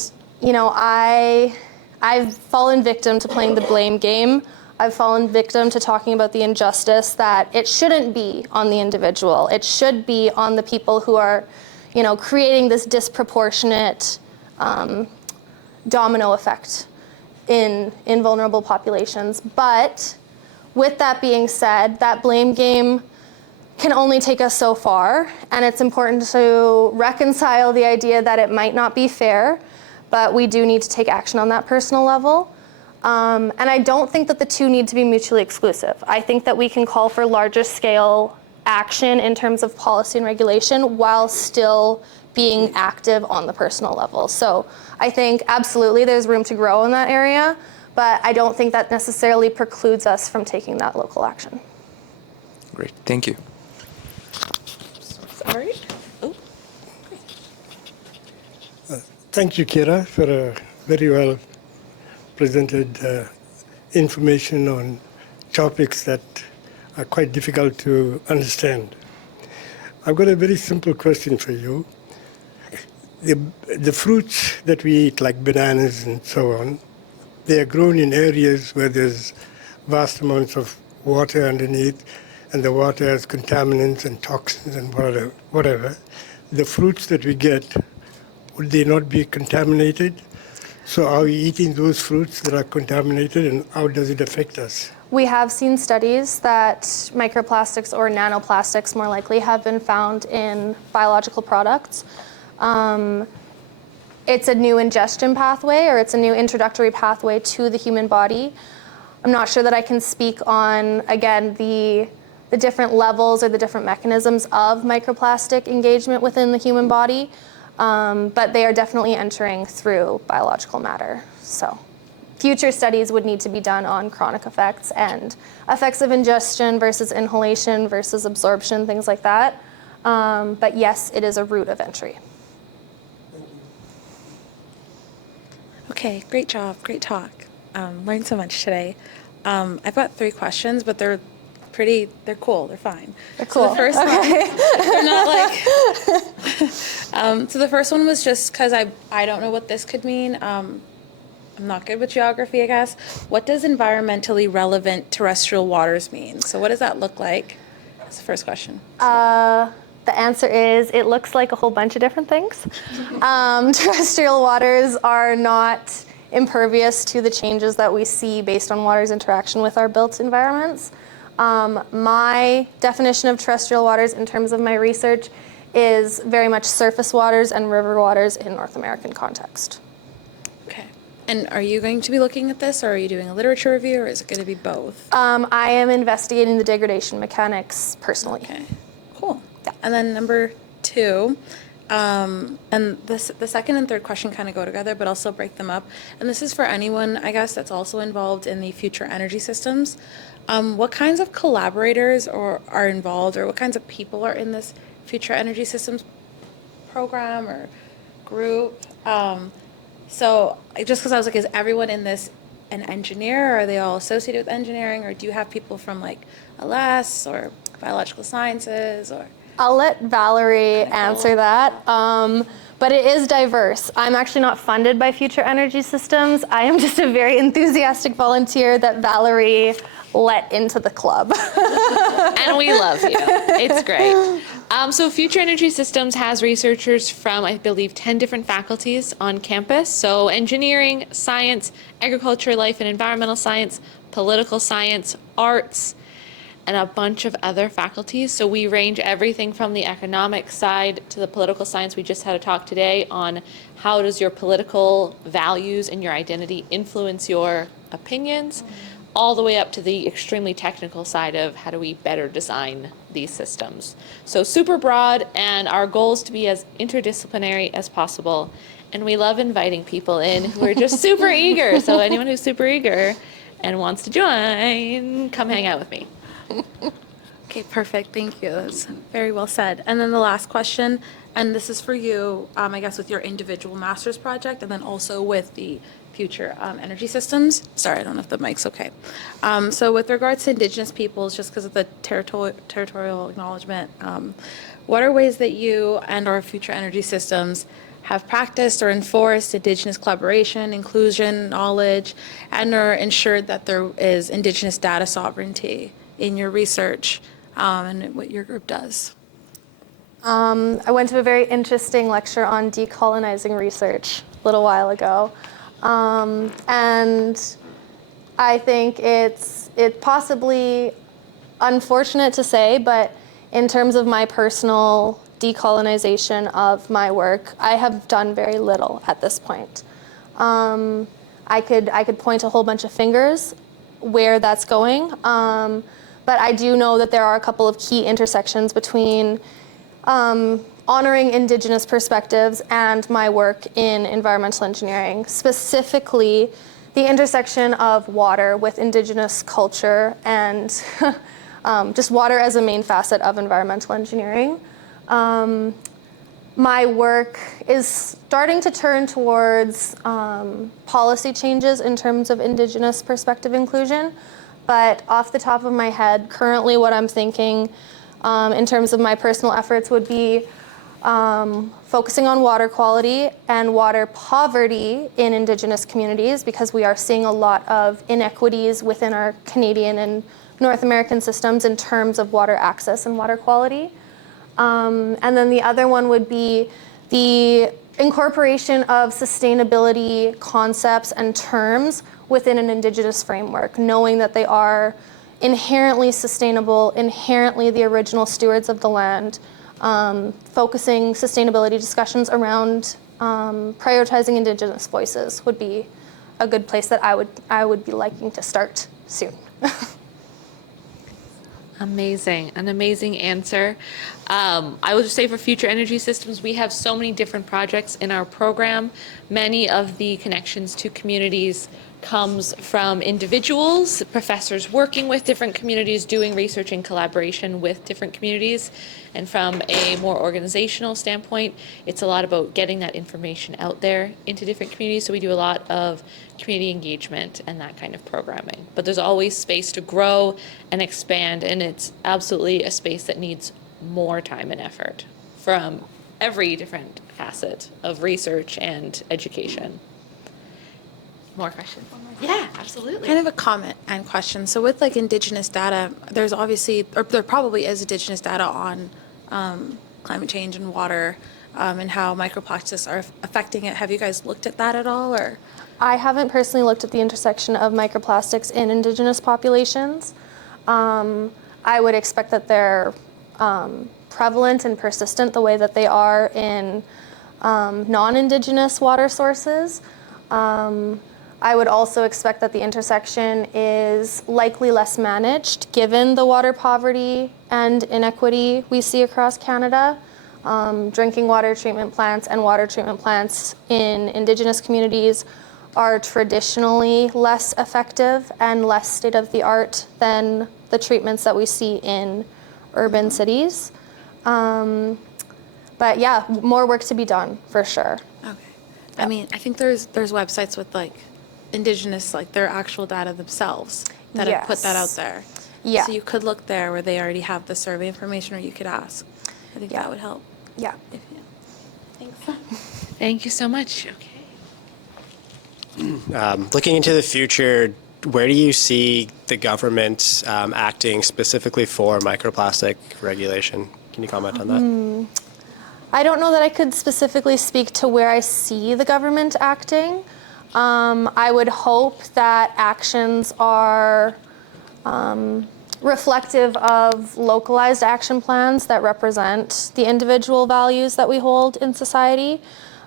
I've fallen victim to playing the blame game. I've fallen victim to talking about the injustice that it shouldn't be on the individual. It should be on the people who are, creating this disproportionate domino effect in vulnerable populations. But with that being said, that blame game can only take us so far, and it's important to reconcile the idea that it might not be fair, but we do need to take action on that personal level. And I don't think that the two need to be mutually exclusive. I think that we can call for larger scale action in terms of policy and regulation while still being active on the personal level. So I think absolutely there's room to grow in that area, but I don't think that necessarily precludes us from taking that local action. Great, thank you. Sorry. Thank you, Kiera, for a very well presented information on topics that are quite difficult to understand. I've got a very simple question for you. The fruits that we eat, like bananas and so on, they are grown in areas where there's vast amounts of water underneath, and the water has contaminants and toxins and whatever. The fruits that we get, would they not be contaminated? So are we eating those fruits that are contaminated, and how does it affect us? We have seen studies that microplastics or nanoplastics more likely have been found in biological products. It's a new ingestion pathway, or it's a new introductory pathway to the human body. I'm not sure that I can speak on, again, the different levels or the different mechanisms of microplastic engagement within the human body, but they are definitely entering through biological matter. So future studies would need to be done on chronic effects and effects of ingestion versus inhalation versus absorption, things like that. But yes, it is a route of entry. Okay, great job, great talk. Learned so much today. I've got 3 questions, but they're cool, they're fine. They're cool. So the first one, they're not like, so the first one was just because I don't know what this could mean. I'm not good with geography, I guess. What does environmentally relevant terrestrial waters mean? So what does that look like? That's the first question. The answer is it looks like a whole bunch of different things. Terrestrial waters are not impervious to the changes that we see based on water's interaction with our built environments. My definition of terrestrial waters in terms of my research is very much surface waters and river waters in North American context. Okay. And are you going to be looking at this, or are you doing a literature review, or is it going to be both? I am investigating the degradation mechanics personally. Okay, cool. Yeah. And then number 2, and the second and third question kind of go together, but also break them up. And this is for anyone, I guess, that's also involved in the future energy systems. What kinds of collaborators are involved, or what kinds of people are in this future energy systems program or group? So just because I was like, is everyone in this an engineer, or are they all associated with engineering, or do you have people from like LS or biological sciences, or? I'll let Valerie answer that, but it is diverse. I'm actually not funded by Future Energy Systems. I am just a very enthusiastic volunteer that Valerie let into the club. And we love you. It's great. So Future Energy Systems has researchers from, I believe, 10 different faculties on campus. So engineering, science, agriculture, life and environmental science, political science, arts, and a bunch of other faculties. So we range everything from the economic side to the political science. We just had a talk today on how does your political values and your identity influence your opinions, all the way up to the extremely technical side of how do we better design these systems. So super broad, and our goal is to be as interdisciplinary as possible. And we love inviting people in who are just super eager. So anyone who's super eager and wants to join, come hang out with me. Okay, perfect. Thank you. That's very well said. And then the last question, and this is for you, I guess, with your individual master's project, and then also with the future energy systems. Sorry, I don't know if the mic's okay. So with regards to Indigenous peoples, just because of the territorial acknowledgement, what are ways that you and our future energy systems have practiced or enforced Indigenous collaboration, inclusion, knowledge, and or ensured that there is Indigenous data sovereignty in your research and what your group does? I went to a very interesting lecture on decolonizing research a little while ago. And I think it's possibly unfortunate to say, but in terms of my personal decolonization of my work, I have done very little at this point. I could point a whole bunch of fingers where that's going, but I do know that there are a couple of key intersections between honoring Indigenous perspectives and my work in environmental engineering, specifically the intersection of water with Indigenous culture and just water as a main facet of environmental engineering. my work is starting to turn towards policy changes in terms of Indigenous perspective inclusion. But off the top of my head, currently what I'm thinking in terms of my personal efforts would be focusing on water quality and water poverty in Indigenous communities, because we are seeing a lot of inequities within our Canadian and North American systems in terms of water access and water quality. And then the other one would be the incorporation of sustainability concepts and terms within an Indigenous framework, knowing that they are inherently sustainable, inherently the original stewards of the land, focusing sustainability discussions around prioritizing Indigenous voices would be a good place that I would be liking to start soon. Amazing, an amazing answer. I will just say for Future Energy Systems, we have so many different projects in our program. Many of the connections to communities comes from individuals, professors working with different communities, doing research in collaboration with different communities. And from a more organizational standpoint, it's a lot about getting that information out there into different communities. So we do a lot of community engagement and that kind of programming. But there's always space to grow and expand, and it's absolutely a space that needs more time and effort from every different facet of research and education. More questions? Yeah, absolutely. Kind of a comment and question. So with like Indigenous data, there's obviously, or there probably is Indigenous data on climate change and water and how microplastics are affecting it. Have you guys looked at that at all, or? I haven't personally looked at the intersection of microplastics in Indigenous populations. I would expect that they're prevalent and persistent the way that they are in non-Indigenous water sources. I would also expect that the intersection is likely less managed given the water poverty and inequity we see across Canada. Drinking water treatment plants and water treatment plants in Indigenous communities are traditionally less effective and less state-of-the-art than the treatments that we see in urban cities. But yeah, more work to be done for sure. Okay. I mean, I think there's websites with like Indigenous, like their actual data themselves that have put that out there. Yeah. So you could look there where they already have the survey information, or you could ask. I think that would help. Yeah. Thanks. Thank you so much. Okay. Looking into the future, where do you see the government acting specifically for microplastic regulation? Can you comment on that? I don't know that I could specifically speak to where I see the government acting. I would hope that actions are reflective of localized action plans that represent the individual values that we hold in society.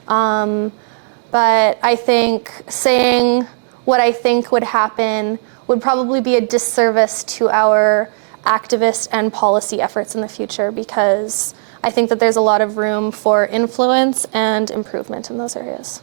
But I think saying what I think would happen would probably be a disservice to our activist and policy efforts in the future, because I think that there's a lot of room for influence and improvement in those areas.